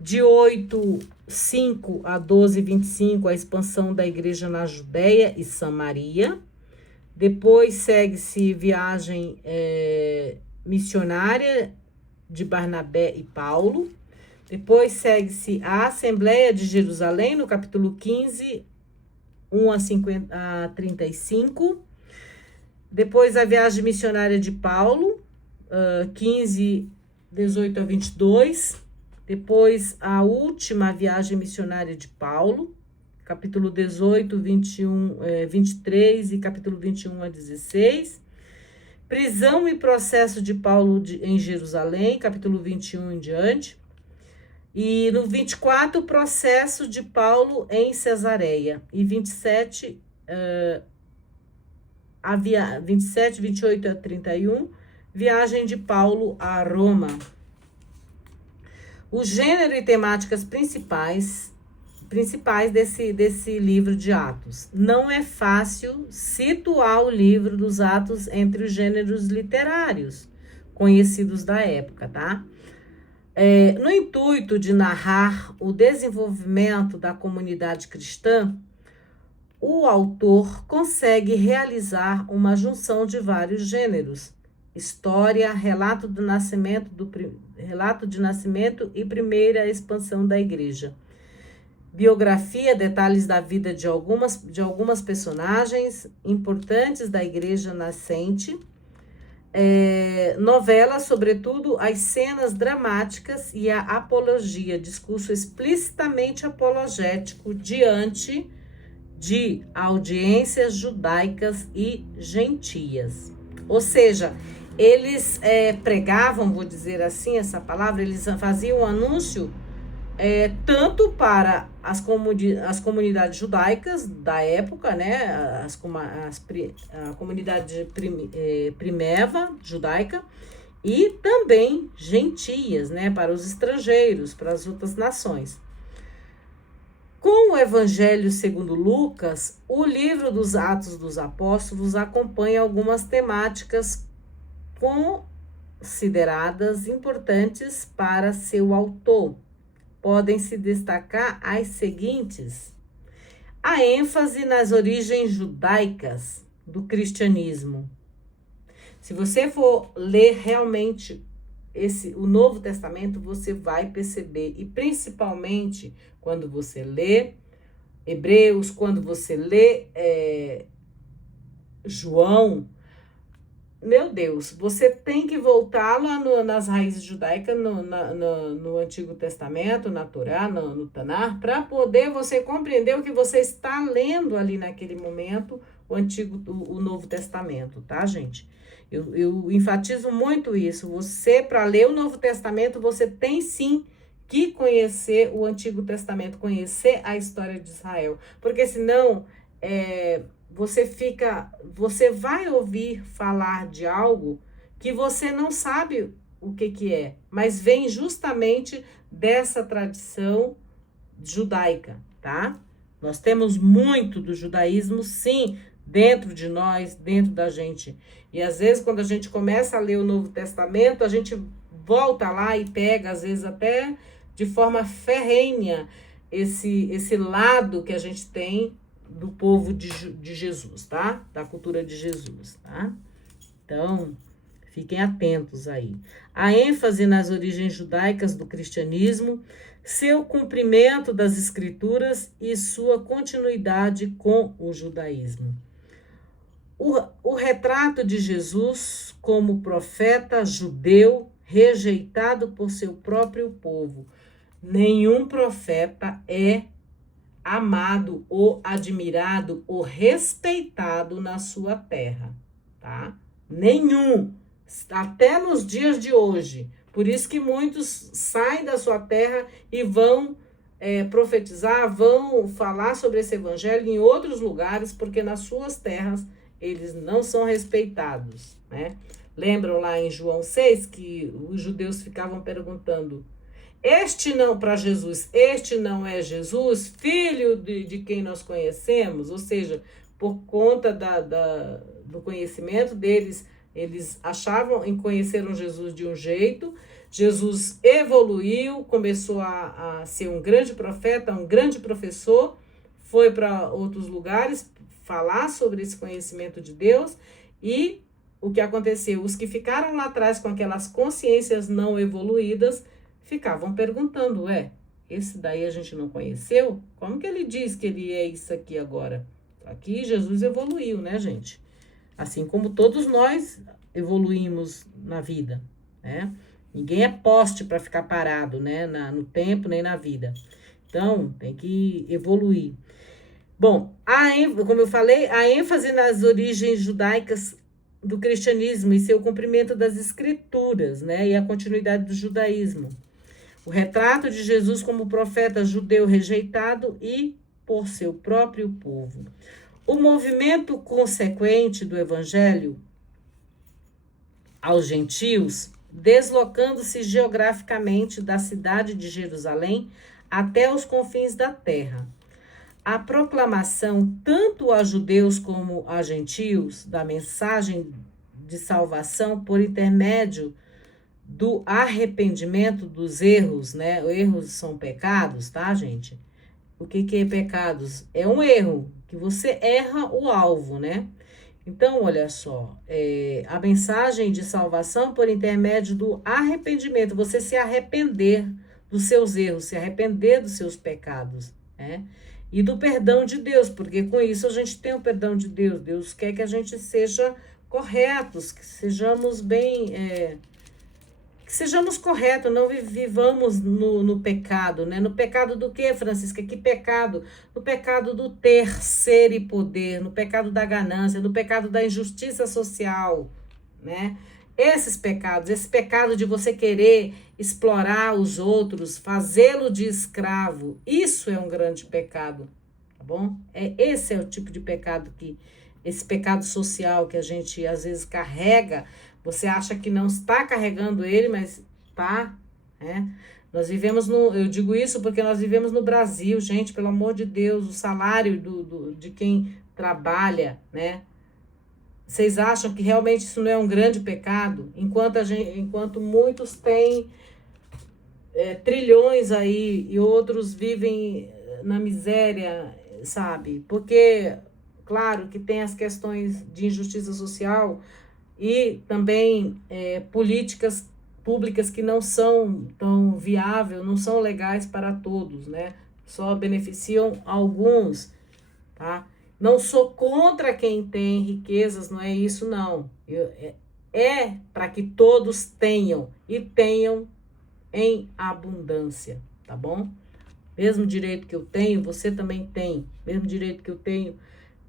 de 8:5 a 12:25, a expansão da igreja na Judéia e Samaria. Depois segue-se viagem missionária de Barnabé e Paulo. Depois segue-se a Assembleia de Jerusalém, no capítulo 15, 1 a 35. Depois a viagem missionária de Paulo, 15, 18 a 22. Depois a última viagem missionária de Paulo, capítulo 18, 21, 23 e capítulo 21 a 16. Prisão e processo de Paulo em Jerusalém, capítulo 21 em diante. E no 24, o processo de Paulo em Cesareia. E 27, 28 a 31, viagem de Paulo a Roma. O gênero e temáticas principais desse livro de Atos. Não é fácil situar o livro dos Atos entre os gêneros literários conhecidos da época, tá? No intuito de narrar o desenvolvimento da comunidade cristã, o autor consegue realizar uma junção de vários gêneros: história, relato de nascimento e primeira expansão da igreja, biografia, detalhes da vida de algumas personagens importantes da igreja nascente, novela, sobretudo as cenas dramáticas e a apologia, discurso explicitamente apologético diante de audiências judaicas e gentias. Ou seja, eles pregavam, vou dizer assim essa palavra, eles faziam um anúncio tanto para as comunidades judaicas da época, né, a comunidade primeva judaica, e também gentias, né, para os estrangeiros, para as outras nações. Com o Evangelho segundo Lucas, o livro dos Atos dos Apóstolos acompanha algumas temáticas consideradas importantes para seu autor. Podem se destacar as seguintes: a ênfase nas origens judaicas do cristianismo. Se você for ler realmente o Novo Testamento, você vai perceber, e principalmente quando você lê Hebreus, quando você lê João, meu Deus, você tem que voltar lá nas raízes judaicas, no Antigo Testamento, na Torá, no Tanar, para poder você compreender o que você está lendo ali naquele momento, o Novo Testamento, tá, gente? Eu enfatizo muito isso. Você, para ler o Novo Testamento, você tem sim que conhecer o Antigo Testamento, conhecer a história de Israel, porque senão você vai ouvir falar de algo que você não sabe o que é, mas vem justamente dessa tradição judaica, tá? Nós temos muito do judaísmo, sim, dentro de nós, dentro da gente. E às vezes, quando a gente começa a ler o Novo Testamento, a gente volta lá e pega, às vezes até de forma ferrenha, esse lado que a gente tem do povo de Jesus, tá? Da cultura de Jesus, tá? Então, fiquem atentos aí. A ênfase nas origens judaicas do cristianismo, seu cumprimento das escrituras e sua continuidade com o judaísmo. O retrato de Jesus como profeta judeu rejeitado por seu próprio povo. Nenhum profeta é amado ou admirado ou respeitado na sua terra, tá? Nenhum, até nos dias de hoje. Por isso que muitos saem da sua terra e vão profetizar, vão falar sobre esse evangelho em outros lugares, porque nas suas terras eles não são respeitados, né? Lembram lá em João 6 que os judeus ficavam perguntando: este não, para Jesus, este não é Jesus, filho de quem nós conhecemos? Ou seja, por conta do conhecimento deles, eles achavam e conheceram Jesus de um jeito. Jesus evoluiu, começou a ser um grande profeta, um grande professor, foi para outros lugares falar sobre esse conhecimento de Deus. E o que aconteceu? Os que ficaram lá atrás com aquelas consciências não evoluídas ficavam perguntando, esse daí a gente não conheceu? Como que ele diz que ele é isso aqui agora? Aqui Jesus evoluiu, né, gente? Assim como todos nós evoluímos na vida, né? Ninguém é poste para ficar parado, né, no tempo nem na vida. Então, tem que evoluir. Bom, como eu falei, a ênfase nas origens judaicas do cristianismo e seu cumprimento das escrituras, né, e a continuidade do judaísmo. O retrato de Jesus como profeta judeu rejeitado e por seu próprio povo. O movimento consequente do evangelho aos gentios, deslocando-se geograficamente da cidade de Jerusalém até os confins da terra. A proclamação, tanto a judeus como a gentios, da mensagem de salvação por intermédio do arrependimento dos erros, né? Erros são pecados, tá, gente? O que é pecados? É um erro, que você erra o alvo, né? Então, olha só, a mensagem de salvação por intermédio do arrependimento, você se arrepender dos seus erros, se arrepender dos seus pecados, né? E do perdão de Deus, porque com isso a gente tem o perdão de Deus. Deus quer que a gente seja corretos, que sejamos que sejamos corretos, não vivamos no pecado, né? No pecado do quê, Francisca? Que pecado? No pecado do ter, ser e poder, no pecado da ganância, no pecado da injustiça social, né? Esses pecados, esse pecado de você querer explorar os outros, fazê-lo de escravo, isso é um grande pecado, tá bom? Esse é o tipo de pecado esse pecado social que a gente às vezes carrega. Você acha que não está carregando ele, mas tá, né? Nós vivemos eu digo isso porque nós vivemos no Brasil, gente, pelo amor de Deus, o salário de quem trabalha, né? Vocês acham que realmente isso não é um grande pecado? Enquanto muitos têm trilhões aí e outros vivem na miséria, sabe? Porque, claro, que tem as questões de injustiça social e também políticas públicas que não são tão viáveis, não são legais para todos, né? Só beneficiam alguns, tá? Não sou contra quem tem riquezas, não é isso, não. É para que todos tenham e tenham em abundância, tá bom? Mesmo direito que eu tenho, você também tem. Mesmo direito que eu tenho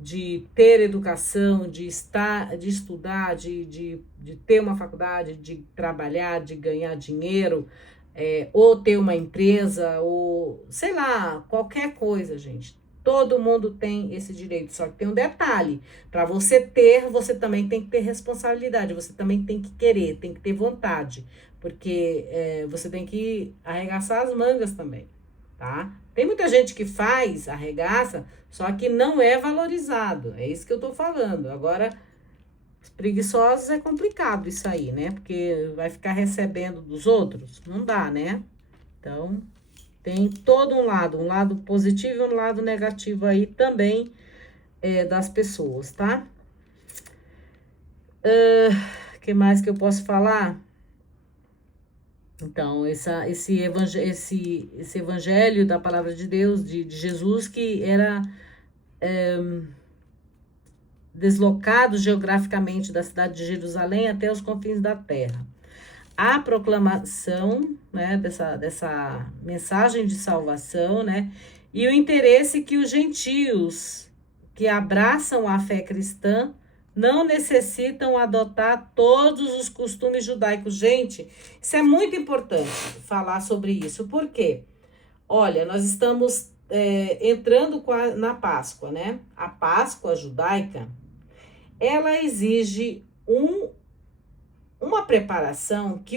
de ter educação, de estudar, de ter uma faculdade, de trabalhar, de ganhar dinheiro, ou ter uma empresa, ou sei lá, qualquer coisa, gente. Todo mundo tem esse direito, só que tem um detalhe. Para você ter, você também tem que ter responsabilidade, você também tem que querer, tem que ter vontade, porque você tem que arregaçar as mangas também, tá? Tem muita gente que faz, arregaça, só que não é valorizado. É isso que eu tô falando. Agora, os preguiçosos é complicado isso aí, né? Porque vai ficar recebendo dos outros? Não dá, né? Então, tem todo um lado positivo e um lado negativo aí também das pessoas, tá? Que mais que eu posso falar? Então, esse evangelho da palavra de Deus, de Jesus, que era deslocado geograficamente da cidade de Jerusalém até os confins da terra. A proclamação, né, dessa mensagem de salvação, né, e o interesse que os gentios que abraçam a fé cristã não necessitam adotar todos os costumes judaicos. Gente, isso é muito importante falar sobre isso. Por quê? Olha, nós estamos entrando na Páscoa, né? A Páscoa judaica, ela exige uma preparação que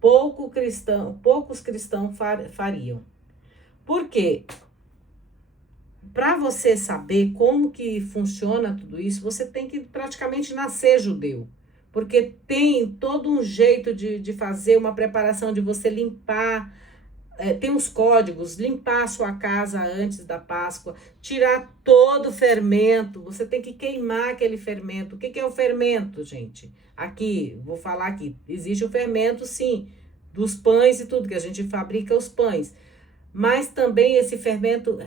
poucos cristãos fariam. Por quê? Para você saber como que funciona tudo isso, você tem que praticamente nascer judeu. Porque tem todo um jeito de fazer uma preparação, de você limpar, tem os códigos, limpar a sua casa antes da Páscoa, tirar todo o fermento, você tem que queimar aquele fermento. O que é o fermento, gente? Aqui, vou falar aqui, existe o fermento, sim, dos pães e tudo, que a gente fabrica os pães. Mas também esse fermento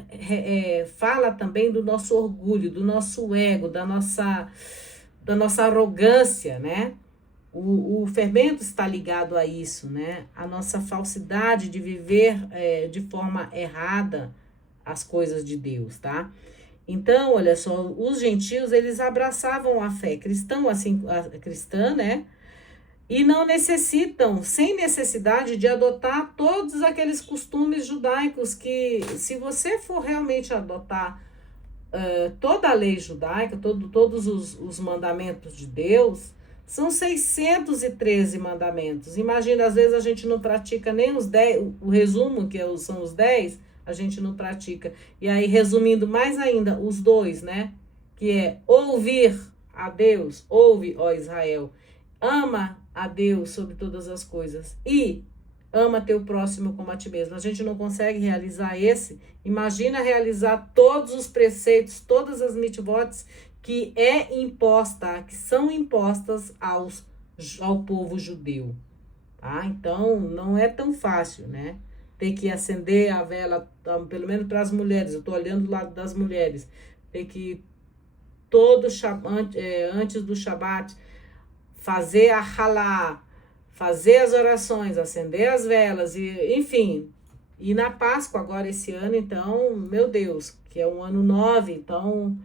fala também do nosso orgulho, do nosso ego, da nossa arrogância, né? O fermento está ligado a isso, né? A nossa falsidade de viver de forma errada as coisas de Deus, tá? Então, olha só, os gentios, eles abraçavam a fé cristã, assim, cristã, né? E não necessitam, sem necessidade de adotar todos aqueles costumes judaicos que, se você for realmente adotar toda a lei judaica, todos os mandamentos de Deus, são 613 mandamentos. Imagina, às vezes a gente não pratica nem os 10, o resumo, que são os 10, a gente não pratica. E aí, resumindo mais ainda, os 2, né? Que é ouvir a Deus, ouve, ó Israel, ama a Deus sobre todas as coisas e ama teu próximo como a ti mesmo. A gente não consegue realizar esse. Imagina realizar todos os preceitos, todas as mitzvot que são impostas ao povo judeu. Tá? Então, não é tão fácil, né? Ter que acender a vela, pelo menos para as mulheres. Eu estou olhando do lado das mulheres. Ter que antes do Shabat, fazer a halá, fazer as orações, acender as velas, e enfim. E na Páscoa agora esse ano, então, meu Deus, que é um ano 9, então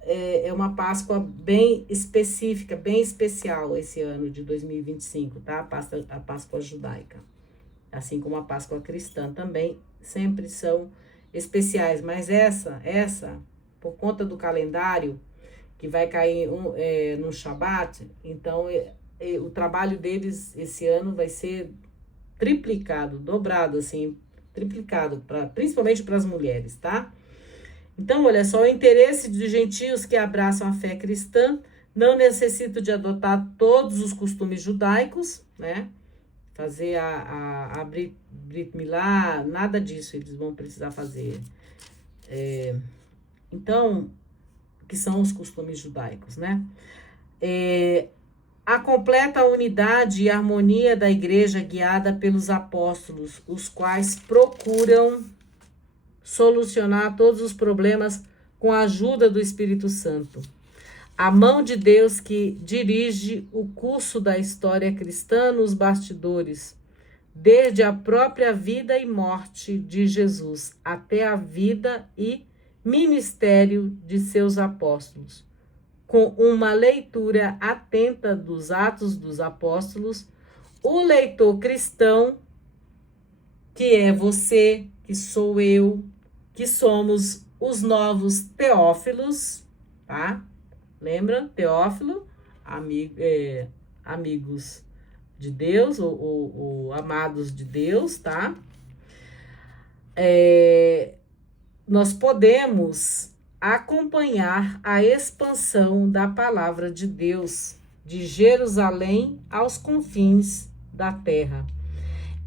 é uma Páscoa bem específica, bem especial esse ano de 2025, tá? A Páscoa judaica. Assim como a Páscoa cristã também, sempre são especiais. Mas essa, por conta do calendário, que vai cair no Shabat, então o trabalho deles esse ano vai ser triplicado, dobrado, assim, triplicado, principalmente para as mulheres, tá? Então, olha só, o interesse de gentios que abraçam a fé cristã não necessitam de adotar todos os costumes judaicos, né? Fazer a Brit Milá, nada disso eles vão precisar fazer. Então, que são os costumes judaicos, né? A completa unidade e harmonia da igreja guiada pelos apóstolos, os quais procuram solucionar todos os problemas com a ajuda do Espírito Santo. A mão de Deus que dirige o curso da história cristã nos bastidores, desde a própria vida e morte de Jesus até a vida e ministério de seus apóstolos. Com uma leitura atenta dos Atos dos Apóstolos, o leitor cristão, que é você, que sou eu, que somos os novos teófilos, tá? Lembra? Teófilo, amigos de Deus, ou amados de Deus, tá? Nós podemos acompanhar a expansão da palavra de Deus de Jerusalém aos confins da terra.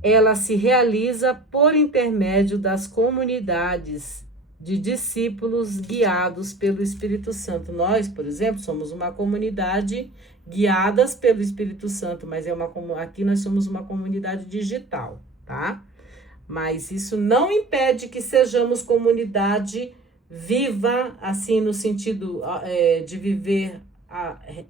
Ela se realiza por intermédio das comunidades de discípulos guiados pelo Espírito Santo. Nós, por exemplo, somos uma comunidade guiadas pelo Espírito Santo, mas aqui nós somos uma comunidade digital, tá? Mas isso não impede que sejamos comunidade viva, assim, no sentido de viver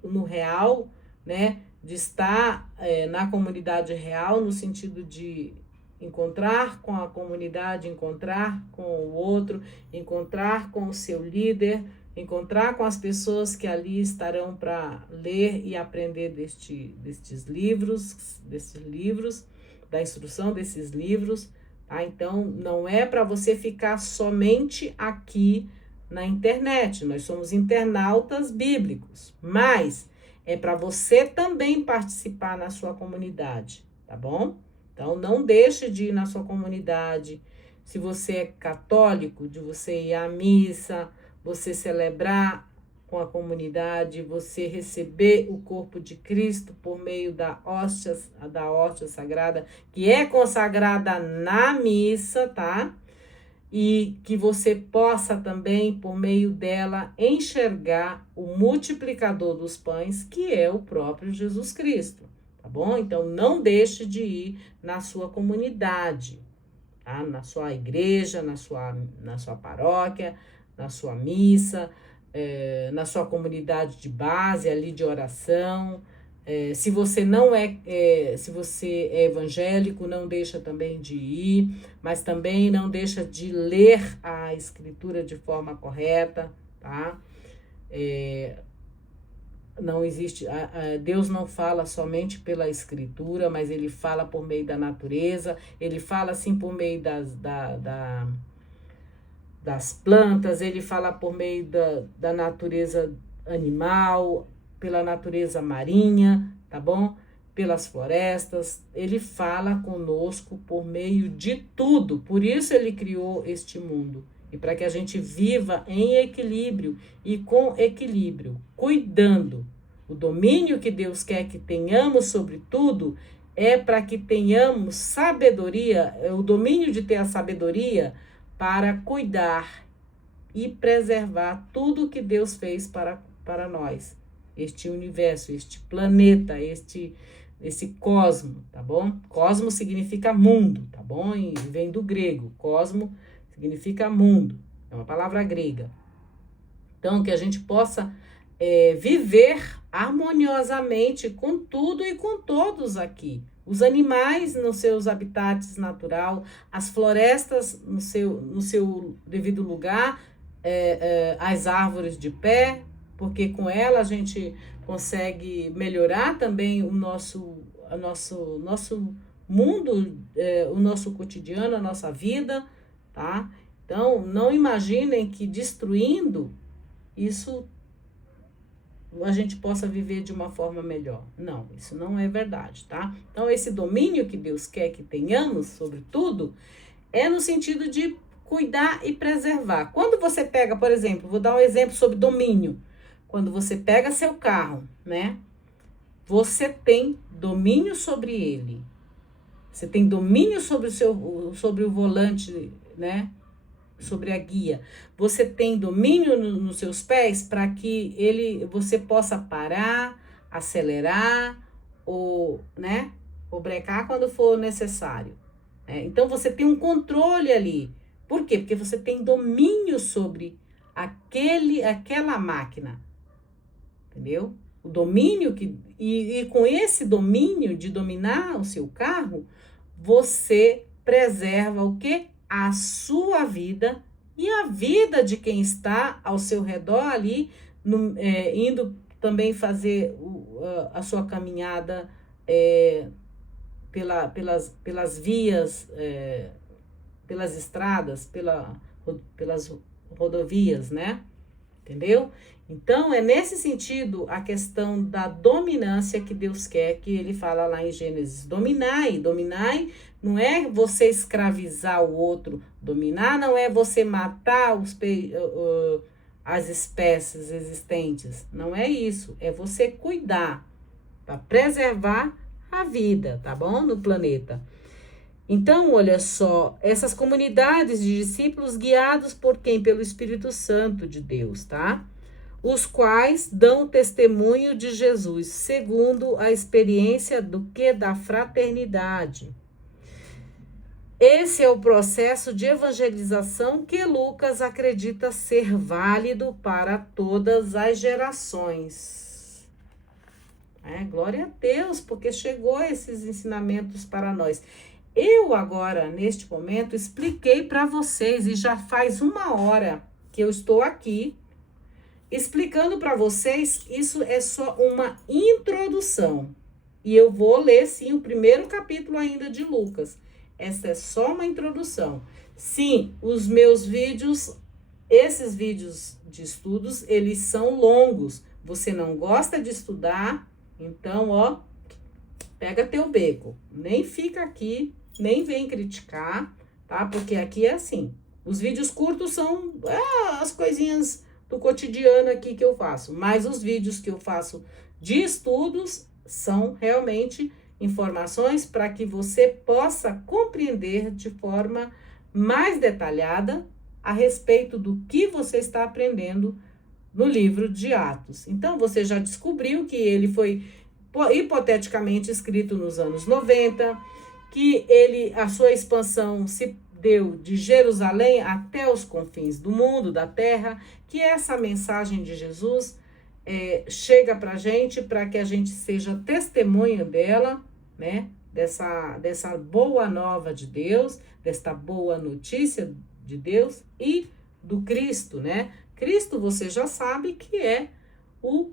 no real, né? De estar na comunidade real, no sentido de encontrar com a comunidade, encontrar com o outro, encontrar com o seu líder, encontrar com as pessoas que ali estarão para ler e aprender destes livros, da instrução desses livros. Tá? Então, não é para você ficar somente aqui na internet, nós somos internautas bíblicos, mas é para você também participar na sua comunidade, tá bom? Então, não deixe de ir na sua comunidade. Se você é católico, de você ir à missa, você celebrar com a comunidade, você receber o corpo de Cristo por meio da hóstia sagrada, que é consagrada na missa, tá? E que você possa também, por meio dela, enxergar o multiplicador dos pães, que é o próprio Jesus Cristo, tá bom? Então, não deixe de ir na sua comunidade, tá? Na sua igreja, na sua paróquia, na sua missa, na sua comunidade de base, ali de oração. Se você não se você é evangélico, não deixa também de ir, mas também não deixa de ler a escritura de forma correta, tá? Não existe, Deus não fala somente pela escritura, mas ele fala por meio da natureza, ele fala assim por meio das plantas, ele fala por meio da natureza animal, pela natureza marinha, tá bom? Pelas florestas, ele fala conosco por meio de tudo, por isso ele criou este mundo. E para que a gente viva em equilíbrio e com equilíbrio, cuidando. O domínio que Deus quer que tenhamos sobre tudo é para que tenhamos sabedoria, o domínio de ter a sabedoria para cuidar e preservar tudo que Deus fez para nós. Este universo, este planeta, esse cosmo, tá bom? Cosmo significa mundo, tá bom? E vem do grego, cosmo significa mundo, é uma palavra grega. Então, que a gente possa viver harmoniosamente com tudo e com todos aqui. Os animais nos seus habitats natural, as florestas no seu devido lugar, as árvores de pé, porque com ela a gente consegue melhorar também o nosso mundo, o nosso cotidiano, a nossa vida, tá? Então, não imaginem que destruindo isso a gente possa viver de uma forma melhor. Não, isso não é verdade, tá? Então, esse domínio que Deus quer que tenhamos sobre tudo é no sentido de cuidar e preservar. Quando você pega, por exemplo, vou dar um exemplo sobre domínio. Quando você pega seu carro, né? Você tem domínio sobre ele. Você tem domínio sobre o volante, né? Sobre a guia. Você tem domínio nos seus pés para que você possa parar, acelerar ou brecar quando for necessário. Então, você tem um controle ali. Por quê? Porque você tem domínio sobre aquela máquina. Entendeu? O domínio e com esse domínio de dominar o seu carro, você preserva o quê? A sua vida e a vida de quem está ao seu redor ali, indo também fazer a sua caminhada pelas vias, pelas estradas, pelas rodovias, né? Entendeu? Então, é nesse sentido a questão da dominância que Deus quer, que ele fala lá em Gênesis. Dominai não é você escravizar o outro. Dominar não é você matar as espécies existentes. Não é isso. É você cuidar para preservar a vida, tá bom? No planeta. Então, olha só, essas comunidades de discípulos guiados por quem? Pelo Espírito Santo de Deus, tá? Os quais dão testemunho de Jesus, segundo a experiência da fraternidade. Esse é o processo de evangelização que Lucas acredita ser válido para todas as gerações. Glória a Deus, porque chegou esses ensinamentos para nós. Eu agora, neste momento, expliquei para vocês, e já faz 1 hora que eu estou aqui, explicando para vocês. Isso é só uma introdução. E eu vou ler, sim, o 1º capítulo ainda de Lucas. Essa é só uma introdução. Sim, os meus vídeos, esses vídeos de estudos, eles são longos. Você não gosta de estudar, então, pega teu beco. Nem fica aqui, nem vem criticar, tá? Porque aqui é assim. Os vídeos curtos são as coisinhas do cotidiano aqui que eu faço. Mas os vídeos que eu faço de estudos são realmente informações para que você possa compreender de forma mais detalhada a respeito do que você está aprendendo no livro de Atos. Então, você já descobriu que ele foi hipoteticamente escrito nos anos 90, que a sua expansão se deu de Jerusalém até os confins do mundo, da terra, que essa mensagem de Jesus chega para a gente, para que a gente seja testemunha dela, né? Dessa boa nova de Deus, desta boa notícia de Deus e do Cristo, né? Cristo, você já sabe que é o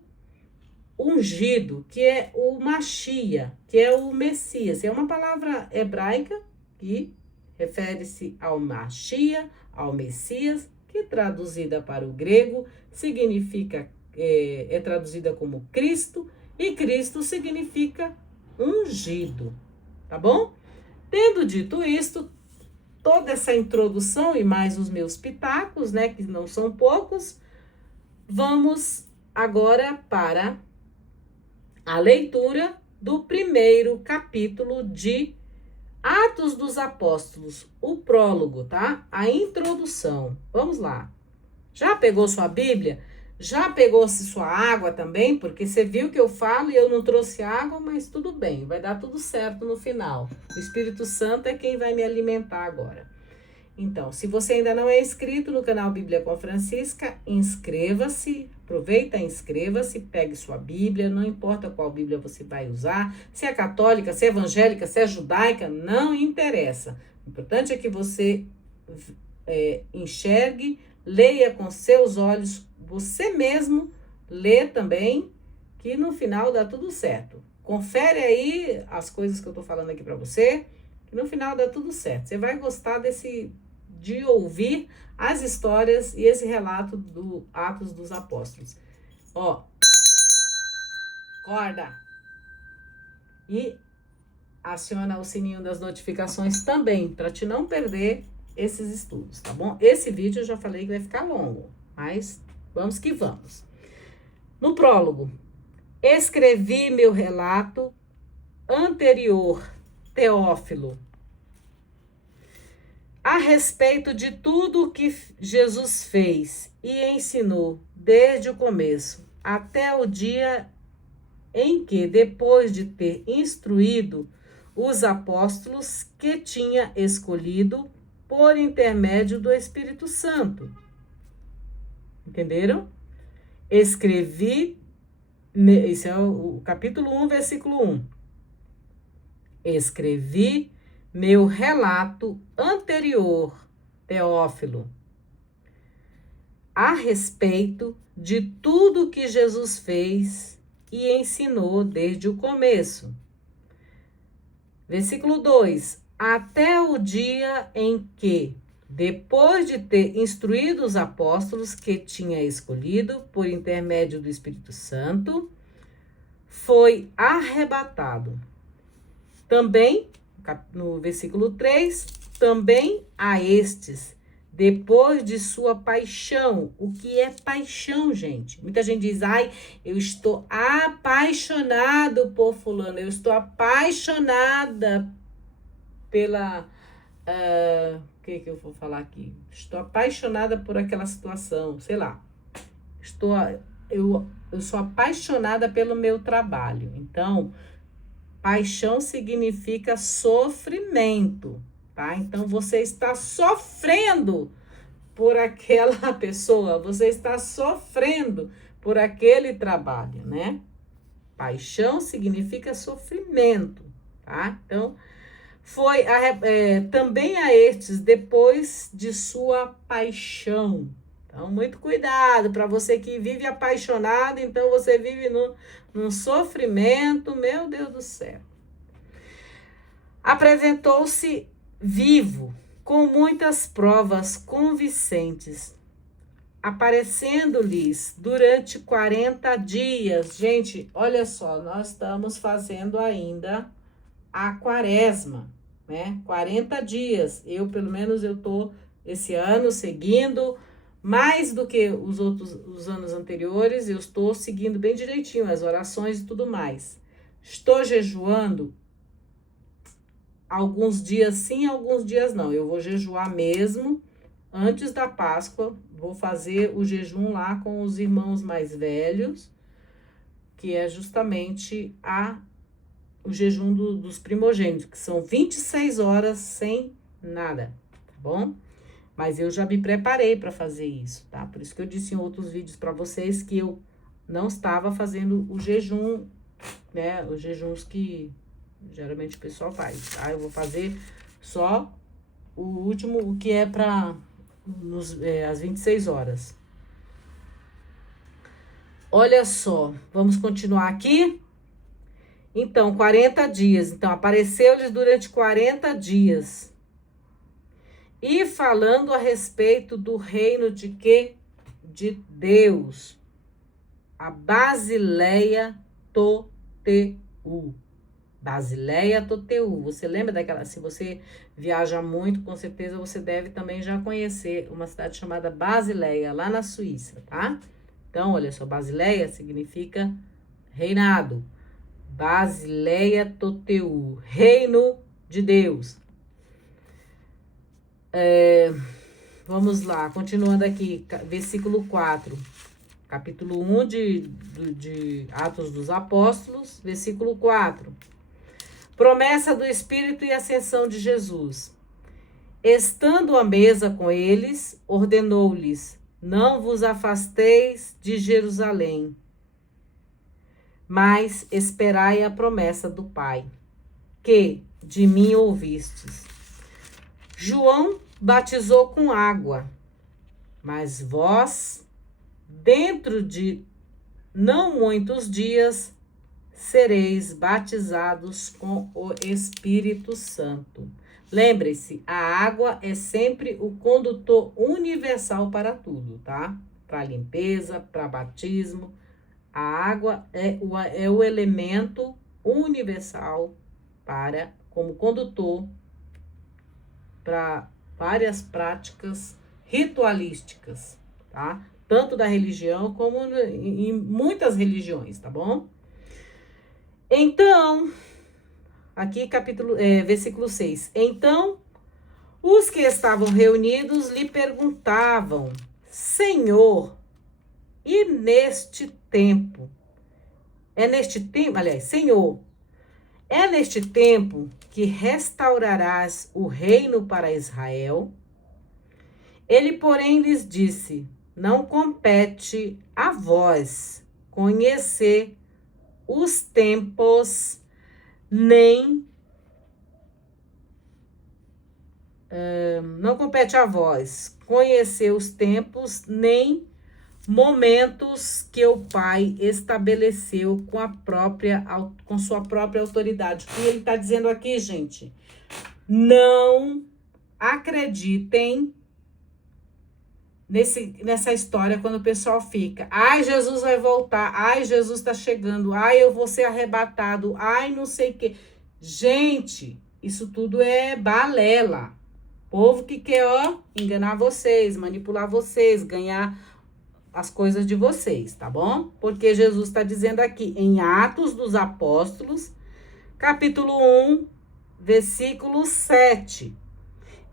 ungido, que é o Machia, que é o Messias. É uma palavra hebraica que refere-se ao Machia, ao Messias, que traduzida para o grego significa, é traduzida como Cristo, e Cristo significa ungido, tá bom? Tendo dito isto, toda essa introdução e mais os meus pitacos, né, que não são poucos, vamos agora para a leitura do primeiro capítulo de Atos dos Apóstolos, o prólogo, tá? A introdução. Vamos lá. Já pegou sua Bíblia? Já pegou-se sua água também? Porque você viu que eu falo e eu não trouxe água, mas tudo bem, vai dar tudo certo no final. O Espírito Santo é quem vai me alimentar agora. Então, se você ainda não é inscrito no canal Bíblia com Francisca, inscreva-se, aproveita, inscreva-se, pegue sua Bíblia, não importa qual Bíblia você vai usar, se é católica, se é evangélica, se é judaica, não interessa. O importante é que você enxergue, leia com seus olhos, você mesmo lê também, que no final dá tudo certo. Confere aí as coisas que eu tô falando aqui para você, que no final dá tudo certo. Você vai gostar de ouvir as histórias e esse relato do Atos dos Apóstolos. Ó, acorda! E aciona o sininho das notificações também, para te não perder esses estudos, tá bom? Esse vídeo eu já falei que vai ficar longo, mas vamos que vamos. No prólogo, escrevi meu relato anterior, Teófilo, a respeito de tudo o que Jesus fez e ensinou desde o começo até o dia em que, depois de ter instruído os apóstolos que tinha escolhido por intermédio do Espírito Santo. Entenderam? Escrevi, esse é o capítulo 1, versículo 1. Escrevi meu relato anterior, Teófilo, a respeito de tudo que Jesus fez e ensinou desde o começo. Versículo 2. Até o dia em que, depois de ter instruído os apóstolos que tinha escolhido por intermédio do Espírito Santo, foi arrebatado. Também, no versículo 3, também a estes, depois de sua paixão. O que é paixão, gente? Muita gente diz, ai, eu estou apaixonado por fulano, eu estou apaixonada pela... o que eu vou falar aqui? Estou apaixonada por aquela situação, sei lá. Eu sou apaixonada pelo meu trabalho. Então, paixão significa sofrimento, tá? Então, você está sofrendo por aquela pessoa, você está sofrendo por aquele trabalho, né? Paixão significa sofrimento, tá? Então, foi também a estes, depois de sua paixão. Então, muito cuidado para você que vive apaixonado, então você vive num sofrimento, meu Deus do céu. Apresentou-se vivo, com muitas provas convincentes, aparecendo-lhes durante 40 dias. Gente, olha só, nós estamos fazendo ainda a quaresma, né? 40 dias. Pelo menos, eu tô esse ano seguindo, mais do que os anos anteriores, eu estou seguindo bem direitinho as orações e tudo mais. Estou jejuando alguns dias sim, alguns dias não. Eu vou jejuar mesmo antes da Páscoa. Vou fazer o jejum lá com os irmãos mais velhos, que é justamente o jejum dos primogênitos, que são 26 horas sem nada, tá bom? Mas eu já me preparei para fazer isso, tá? Por isso que eu disse em outros vídeos para vocês que eu não estava fazendo o jejum, né? Os jejuns que geralmente o pessoal faz, tá? Eu vou fazer só o último, o que é para as 26 horas. Olha só, vamos continuar aqui? Então, 40 dias. Então, apareceu-lhes durante 40 dias. E falando a respeito do reino de quê? De Deus. A Basileia Toteu. Basileia Toteu. Você lembra daquela? Se você viaja muito, com certeza você deve também já conhecer uma cidade chamada Basileia, lá na Suíça, tá? Então, olha só, Basileia significa reinado. Basileia Toteu, reino de Deus. Vamos lá, continuando aqui, versículo 4. Capítulo 1 de Atos dos Apóstolos, versículo 4. Promessa do Espírito e ascensão de Jesus. Estando à mesa com eles, ordenou-lhes: não vos afasteis de Jerusalém, mas esperai a promessa do Pai, que de mim ouvistes. João batizou com água, mas vós, dentro de não muitos dias, sereis batizados com o Espírito Santo. Lembre-se, a água é sempre o condutor universal para tudo, tá? Para limpeza, para batismo. A água é o elemento universal como condutor para várias práticas ritualísticas, tá? Tanto da religião como em muitas religiões, tá bom? Então, aqui versículo 6. Então, os que estavam reunidos lhe perguntavam: Senhor, e neste tempo? Senhor, é neste tempo que restaurarás o reino para Israel? Ele, porém, lhes disse: não compete a vós conhecer os tempos, não compete a vós conhecer os tempos, nem momentos que o Pai estabeleceu com sua própria autoridade. O que ele está dizendo aqui, gente? Não acreditem nessa história quando o pessoal fica: ai, Jesus vai voltar, ai, Jesus está chegando, ai, eu vou ser arrebatado, ai, não sei o quê. Gente, isso tudo é balela. Povo que quer, enganar vocês, manipular vocês, ganhar as coisas de vocês, tá bom? Porque Jesus está dizendo aqui em Atos dos Apóstolos, capítulo 1, versículo 7.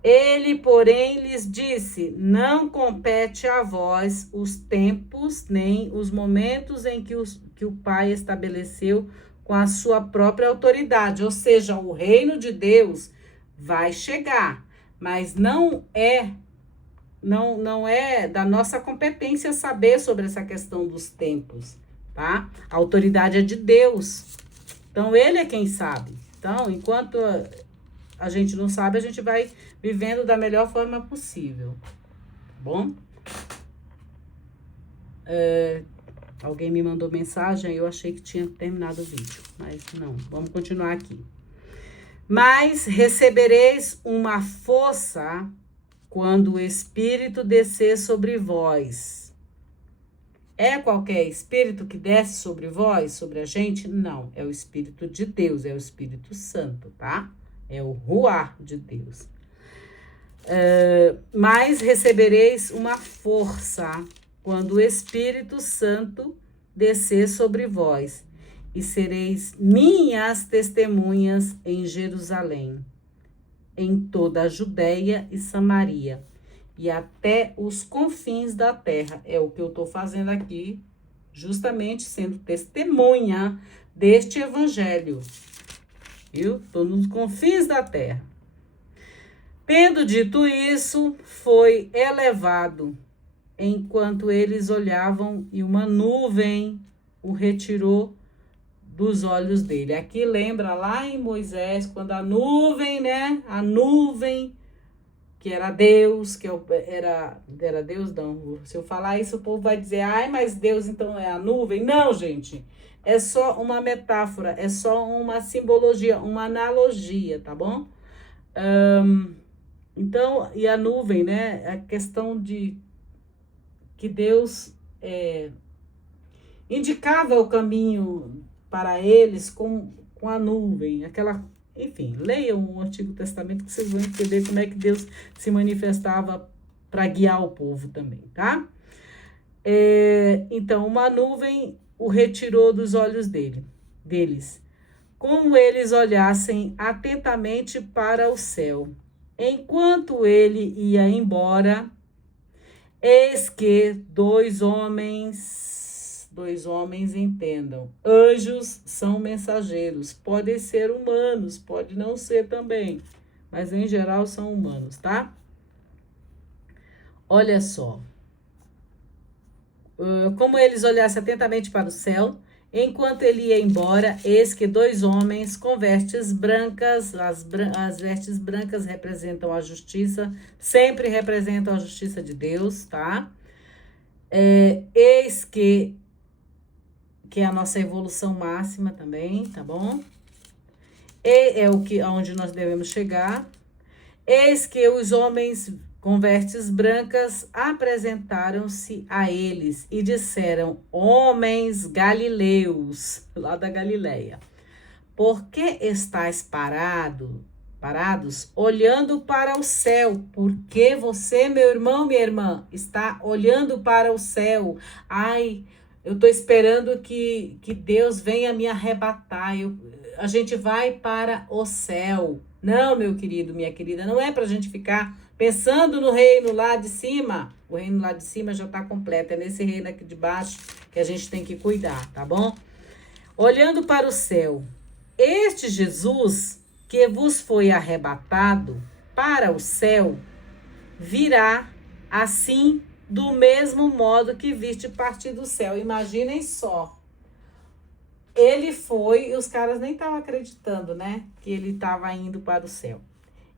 Ele, porém, lhes disse: não compete a vós os tempos, nem os momentos em que o Pai estabeleceu com a sua própria autoridade. Ou seja, o reino de Deus vai chegar, mas não é da nossa competência saber sobre essa questão dos tempos, tá? A autoridade é de Deus. Então, ele é quem sabe. Então, enquanto a gente não sabe, a gente vai vivendo da melhor forma possível, tá bom? Alguém me mandou mensagem, eu achei que tinha terminado o vídeo, mas não, vamos continuar aqui. Mas recebereis uma força quando o Espírito descer sobre vós. É qualquer Espírito que desce sobre vós, sobre a gente? Não, é o Espírito de Deus, é o Espírito Santo, tá? É o Ruá de Deus. Mas recebereis uma força quando o Espírito Santo descer sobre vós, e sereis minhas testemunhas em Jerusalém, em toda a Judéia e Samaria, e até os confins da terra. É o que eu estou fazendo aqui, justamente sendo testemunha deste evangelho, viu? Estou nos confins da terra. Tendo dito isso, foi elevado, enquanto eles olhavam, e uma nuvem o retirou dos olhos dele. Aqui lembra lá em Moisés, quando a nuvem, né? A nuvem, que era Deus, era Deus, não. Se eu falar isso, o povo vai dizer, ai, mas Deus então é a nuvem. Não, gente, é só uma metáfora, é só uma simbologia, uma analogia, tá bom? Então, e a nuvem, né? A questão de que Deus indicava o caminho para eles com a nuvem, enfim, leiam o Antigo Testamento que vocês vão entender como é que Deus se manifestava para guiar o povo também, tá? Então, uma nuvem o retirou dos olhos deles, como eles olhassem atentamente para o céu. Enquanto ele ia embora, eis que dois homens entendam. Anjos são mensageiros, podem ser humanos, pode não ser também, mas em geral são humanos, tá? Olha só. Como eles olhassem atentamente para o céu, enquanto ele ia embora, eis que dois homens com vestes brancas, as vestes brancas representam a justiça, sempre representam a justiça de Deus, tá? Eis que é a nossa evolução máxima também, tá bom? E é aonde nós devemos chegar. Eis que os homens com vestes brancas apresentaram-se a eles e disseram, homens galileus, lá da Galileia, por que estáis parados, olhando para o céu? Porque você, meu irmão, minha irmã, está olhando para o céu? Ai, eu estou esperando que Deus venha me arrebatar, a gente vai para o céu. Não, meu querido, minha querida, não é para a gente ficar pensando no reino lá de cima. O reino lá de cima já está completo, é nesse reino aqui de baixo que a gente tem que cuidar, tá bom? Olhando para o céu, este Jesus que vos foi arrebatado para o céu, virá assim do mesmo modo que viste partir do céu. Imaginem só. Ele foi, e os caras nem estavam acreditando, né? Que ele estava indo para o céu.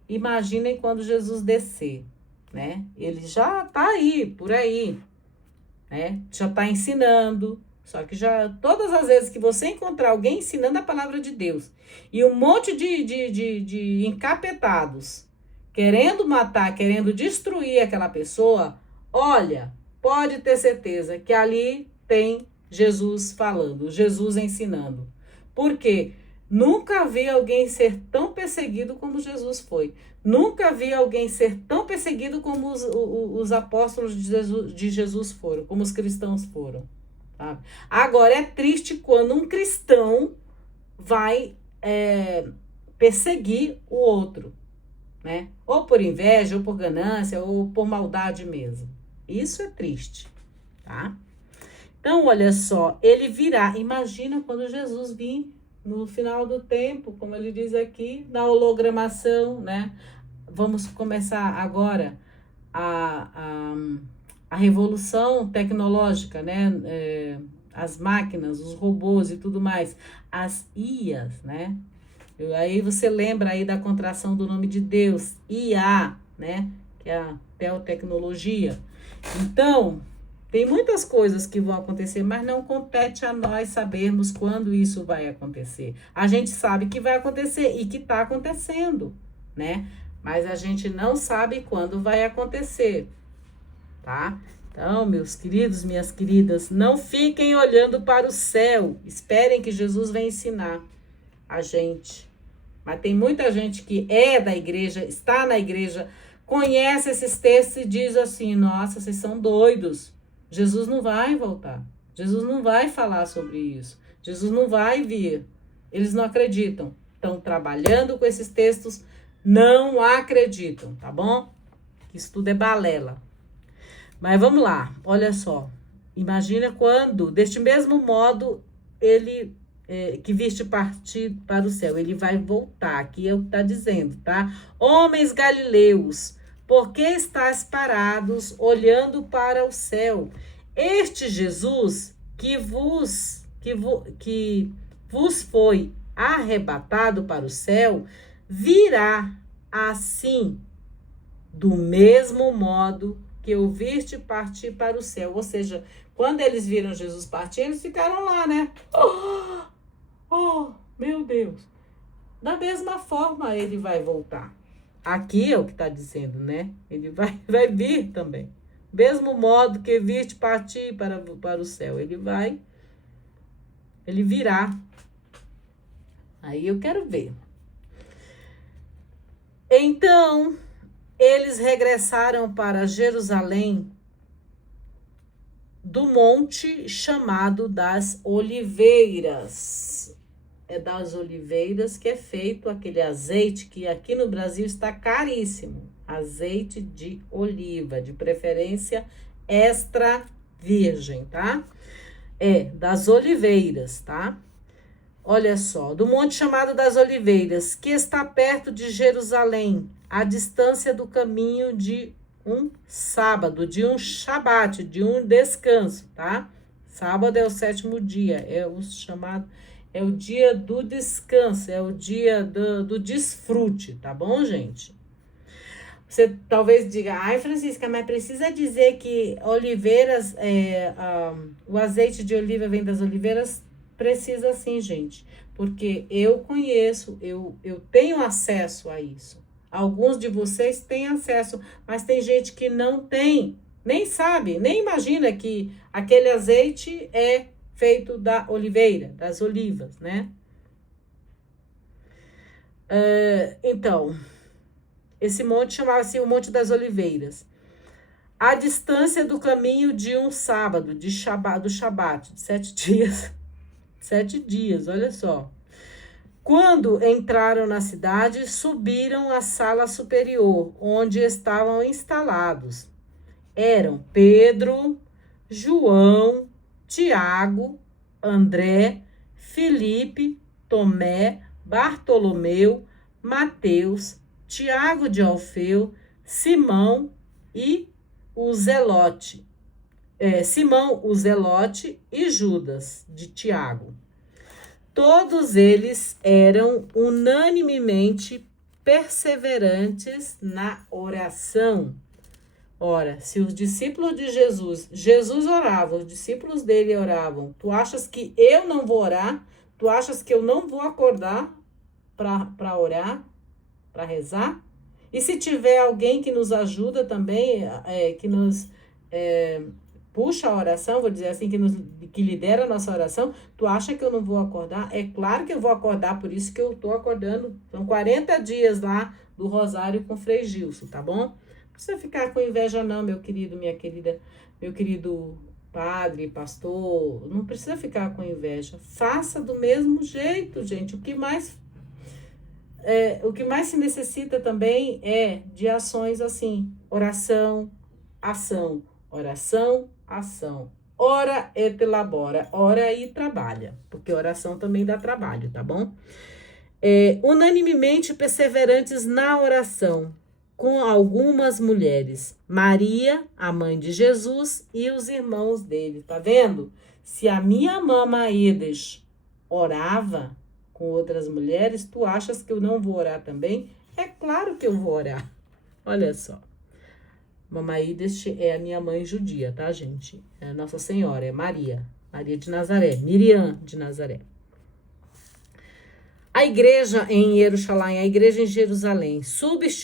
Imaginem quando Jesus descer, né? Ele já está aí, por aí, né? Já está ensinando. Só que já, todas as vezes que você encontrar alguém ensinando a palavra de Deus e um monte de encapetados querendo matar, querendo destruir aquela pessoa, olha, pode ter certeza que ali tem Jesus falando, Jesus ensinando. Por quê? Nunca vi alguém ser tão perseguido como Jesus foi. Nunca vi alguém ser tão perseguido como os apóstolos de Jesus foram, como os cristãos foram. Sabe? Agora, é triste quando um cristão vai perseguir o outro, né? Ou por inveja, ou por ganância, ou por maldade mesmo. Isso é triste, tá? Então, olha só, ele virá. Imagina quando Jesus vir no final do tempo, como ele diz aqui, na hologramação, né? Vamos começar agora a revolução tecnológica, né? As máquinas, os robôs e tudo mais, as IAs, né? Aí você lembra aí da contração do nome de Deus, IA, né? Que é a teotecnologia. Então, tem muitas coisas que vão acontecer, mas não compete a nós sabermos quando isso vai acontecer. A gente sabe que vai acontecer e que está acontecendo, né? Mas a gente não sabe quando vai acontecer, tá? Então, meus queridos, minhas queridas, não fiquem olhando para o céu. Esperem que Jesus venha ensinar a gente. Mas tem muita gente que é da igreja, está na igreja, conhece esses textos e diz assim, nossa, vocês são doidos. Jesus não vai voltar. Jesus não vai falar sobre isso. Jesus não vai vir. Eles não acreditam. Estão trabalhando com esses textos, não acreditam, tá bom? Isso tudo é balela. Mas vamos lá, olha só. Imagina quando, deste mesmo modo, ele que viste partir para o céu, ele vai voltar. Aqui é o que está dizendo, tá? Homens galileus, por que estáis parados olhando para o céu? Este Jesus que vos foi arrebatado para o céu, virá assim, do mesmo modo que o viste partir para o céu. Ou seja, quando eles viram Jesus partir, eles ficaram lá, né? Oh, meu Deus. Da mesma forma, ele vai voltar. Aqui é o que está dizendo, né? Ele vai vir também. Mesmo modo que viste partir para o céu, ele virá. Aí eu quero ver. Então, eles regressaram para Jerusalém do monte chamado das Oliveiras. É das Oliveiras que é feito aquele azeite que aqui no Brasil está caríssimo. Azeite de oliva, de preferência extra virgem, tá? É, das Oliveiras, tá? Olha só, do monte chamado das Oliveiras, que está perto de Jerusalém, à distância do caminho de um sábado, de um shabat, de um descanso, tá? Sábado é o 7º dia, é o chamado, é o dia do descanso, é o dia do desfrute, tá bom, gente? Você talvez diga, ai, Francisca, mas precisa dizer que oliveiras, o azeite de oliva vem das oliveiras? Precisa sim, gente, porque eu conheço, eu tenho acesso a isso. Alguns de vocês têm acesso, mas tem gente que não tem, nem sabe, nem imagina que aquele azeite é feito da oliveira, das olivas, né? Então, esse monte chamava-se o Monte das Oliveiras. A distância do caminho de um sábado, do Shabat, de 7 dias. 7 dias, olha só. Quando entraram na cidade, subiram à sala superior, onde estavam instalados. Eram Pedro, João, Tiago, André, Filipe, Tomé, Bartolomeu, Mateus, Tiago de Alfeu, Simão e o Zelote. Simão, o Zelote e Judas de Tiago. Todos eles eram unanimemente perseverantes na oração. Ora, se os discípulos de Jesus orava, os discípulos dele oravam, tu achas que eu não vou orar? Tu achas que eu não vou acordar para orar, para rezar? E se tiver alguém que nos ajuda também, que nos puxa a oração, vou dizer assim, que lidera a nossa oração, tu acha que eu não vou acordar? É claro que eu vou acordar, por isso que eu tô acordando. São 40 dias lá do Rosário com Frei Gilson, tá bom? Não precisa ficar com inveja não, meu querido, minha querida, meu querido padre, pastor, não precisa ficar com inveja. Faça do mesmo jeito, gente. O que mais se necessita também é de ações assim, oração, ação, oração, ação. Ora et labora, ora e trabalha, porque oração também dá trabalho, tá bom? Unanimemente perseverantes na oração, com algumas mulheres, Maria, a mãe de Jesus, e os irmãos dele, tá vendo? Se a minha mãe Aedes orava com outras mulheres, tu achas que eu não vou orar também? É claro que eu vou orar. Olha só. Mamãe Aedes é a minha mãe judia, tá, gente? É Nossa Senhora, é Maria de Nazaré, Miriam de Nazaré. A igreja em Jerusalém, a igreja em Jerusalém,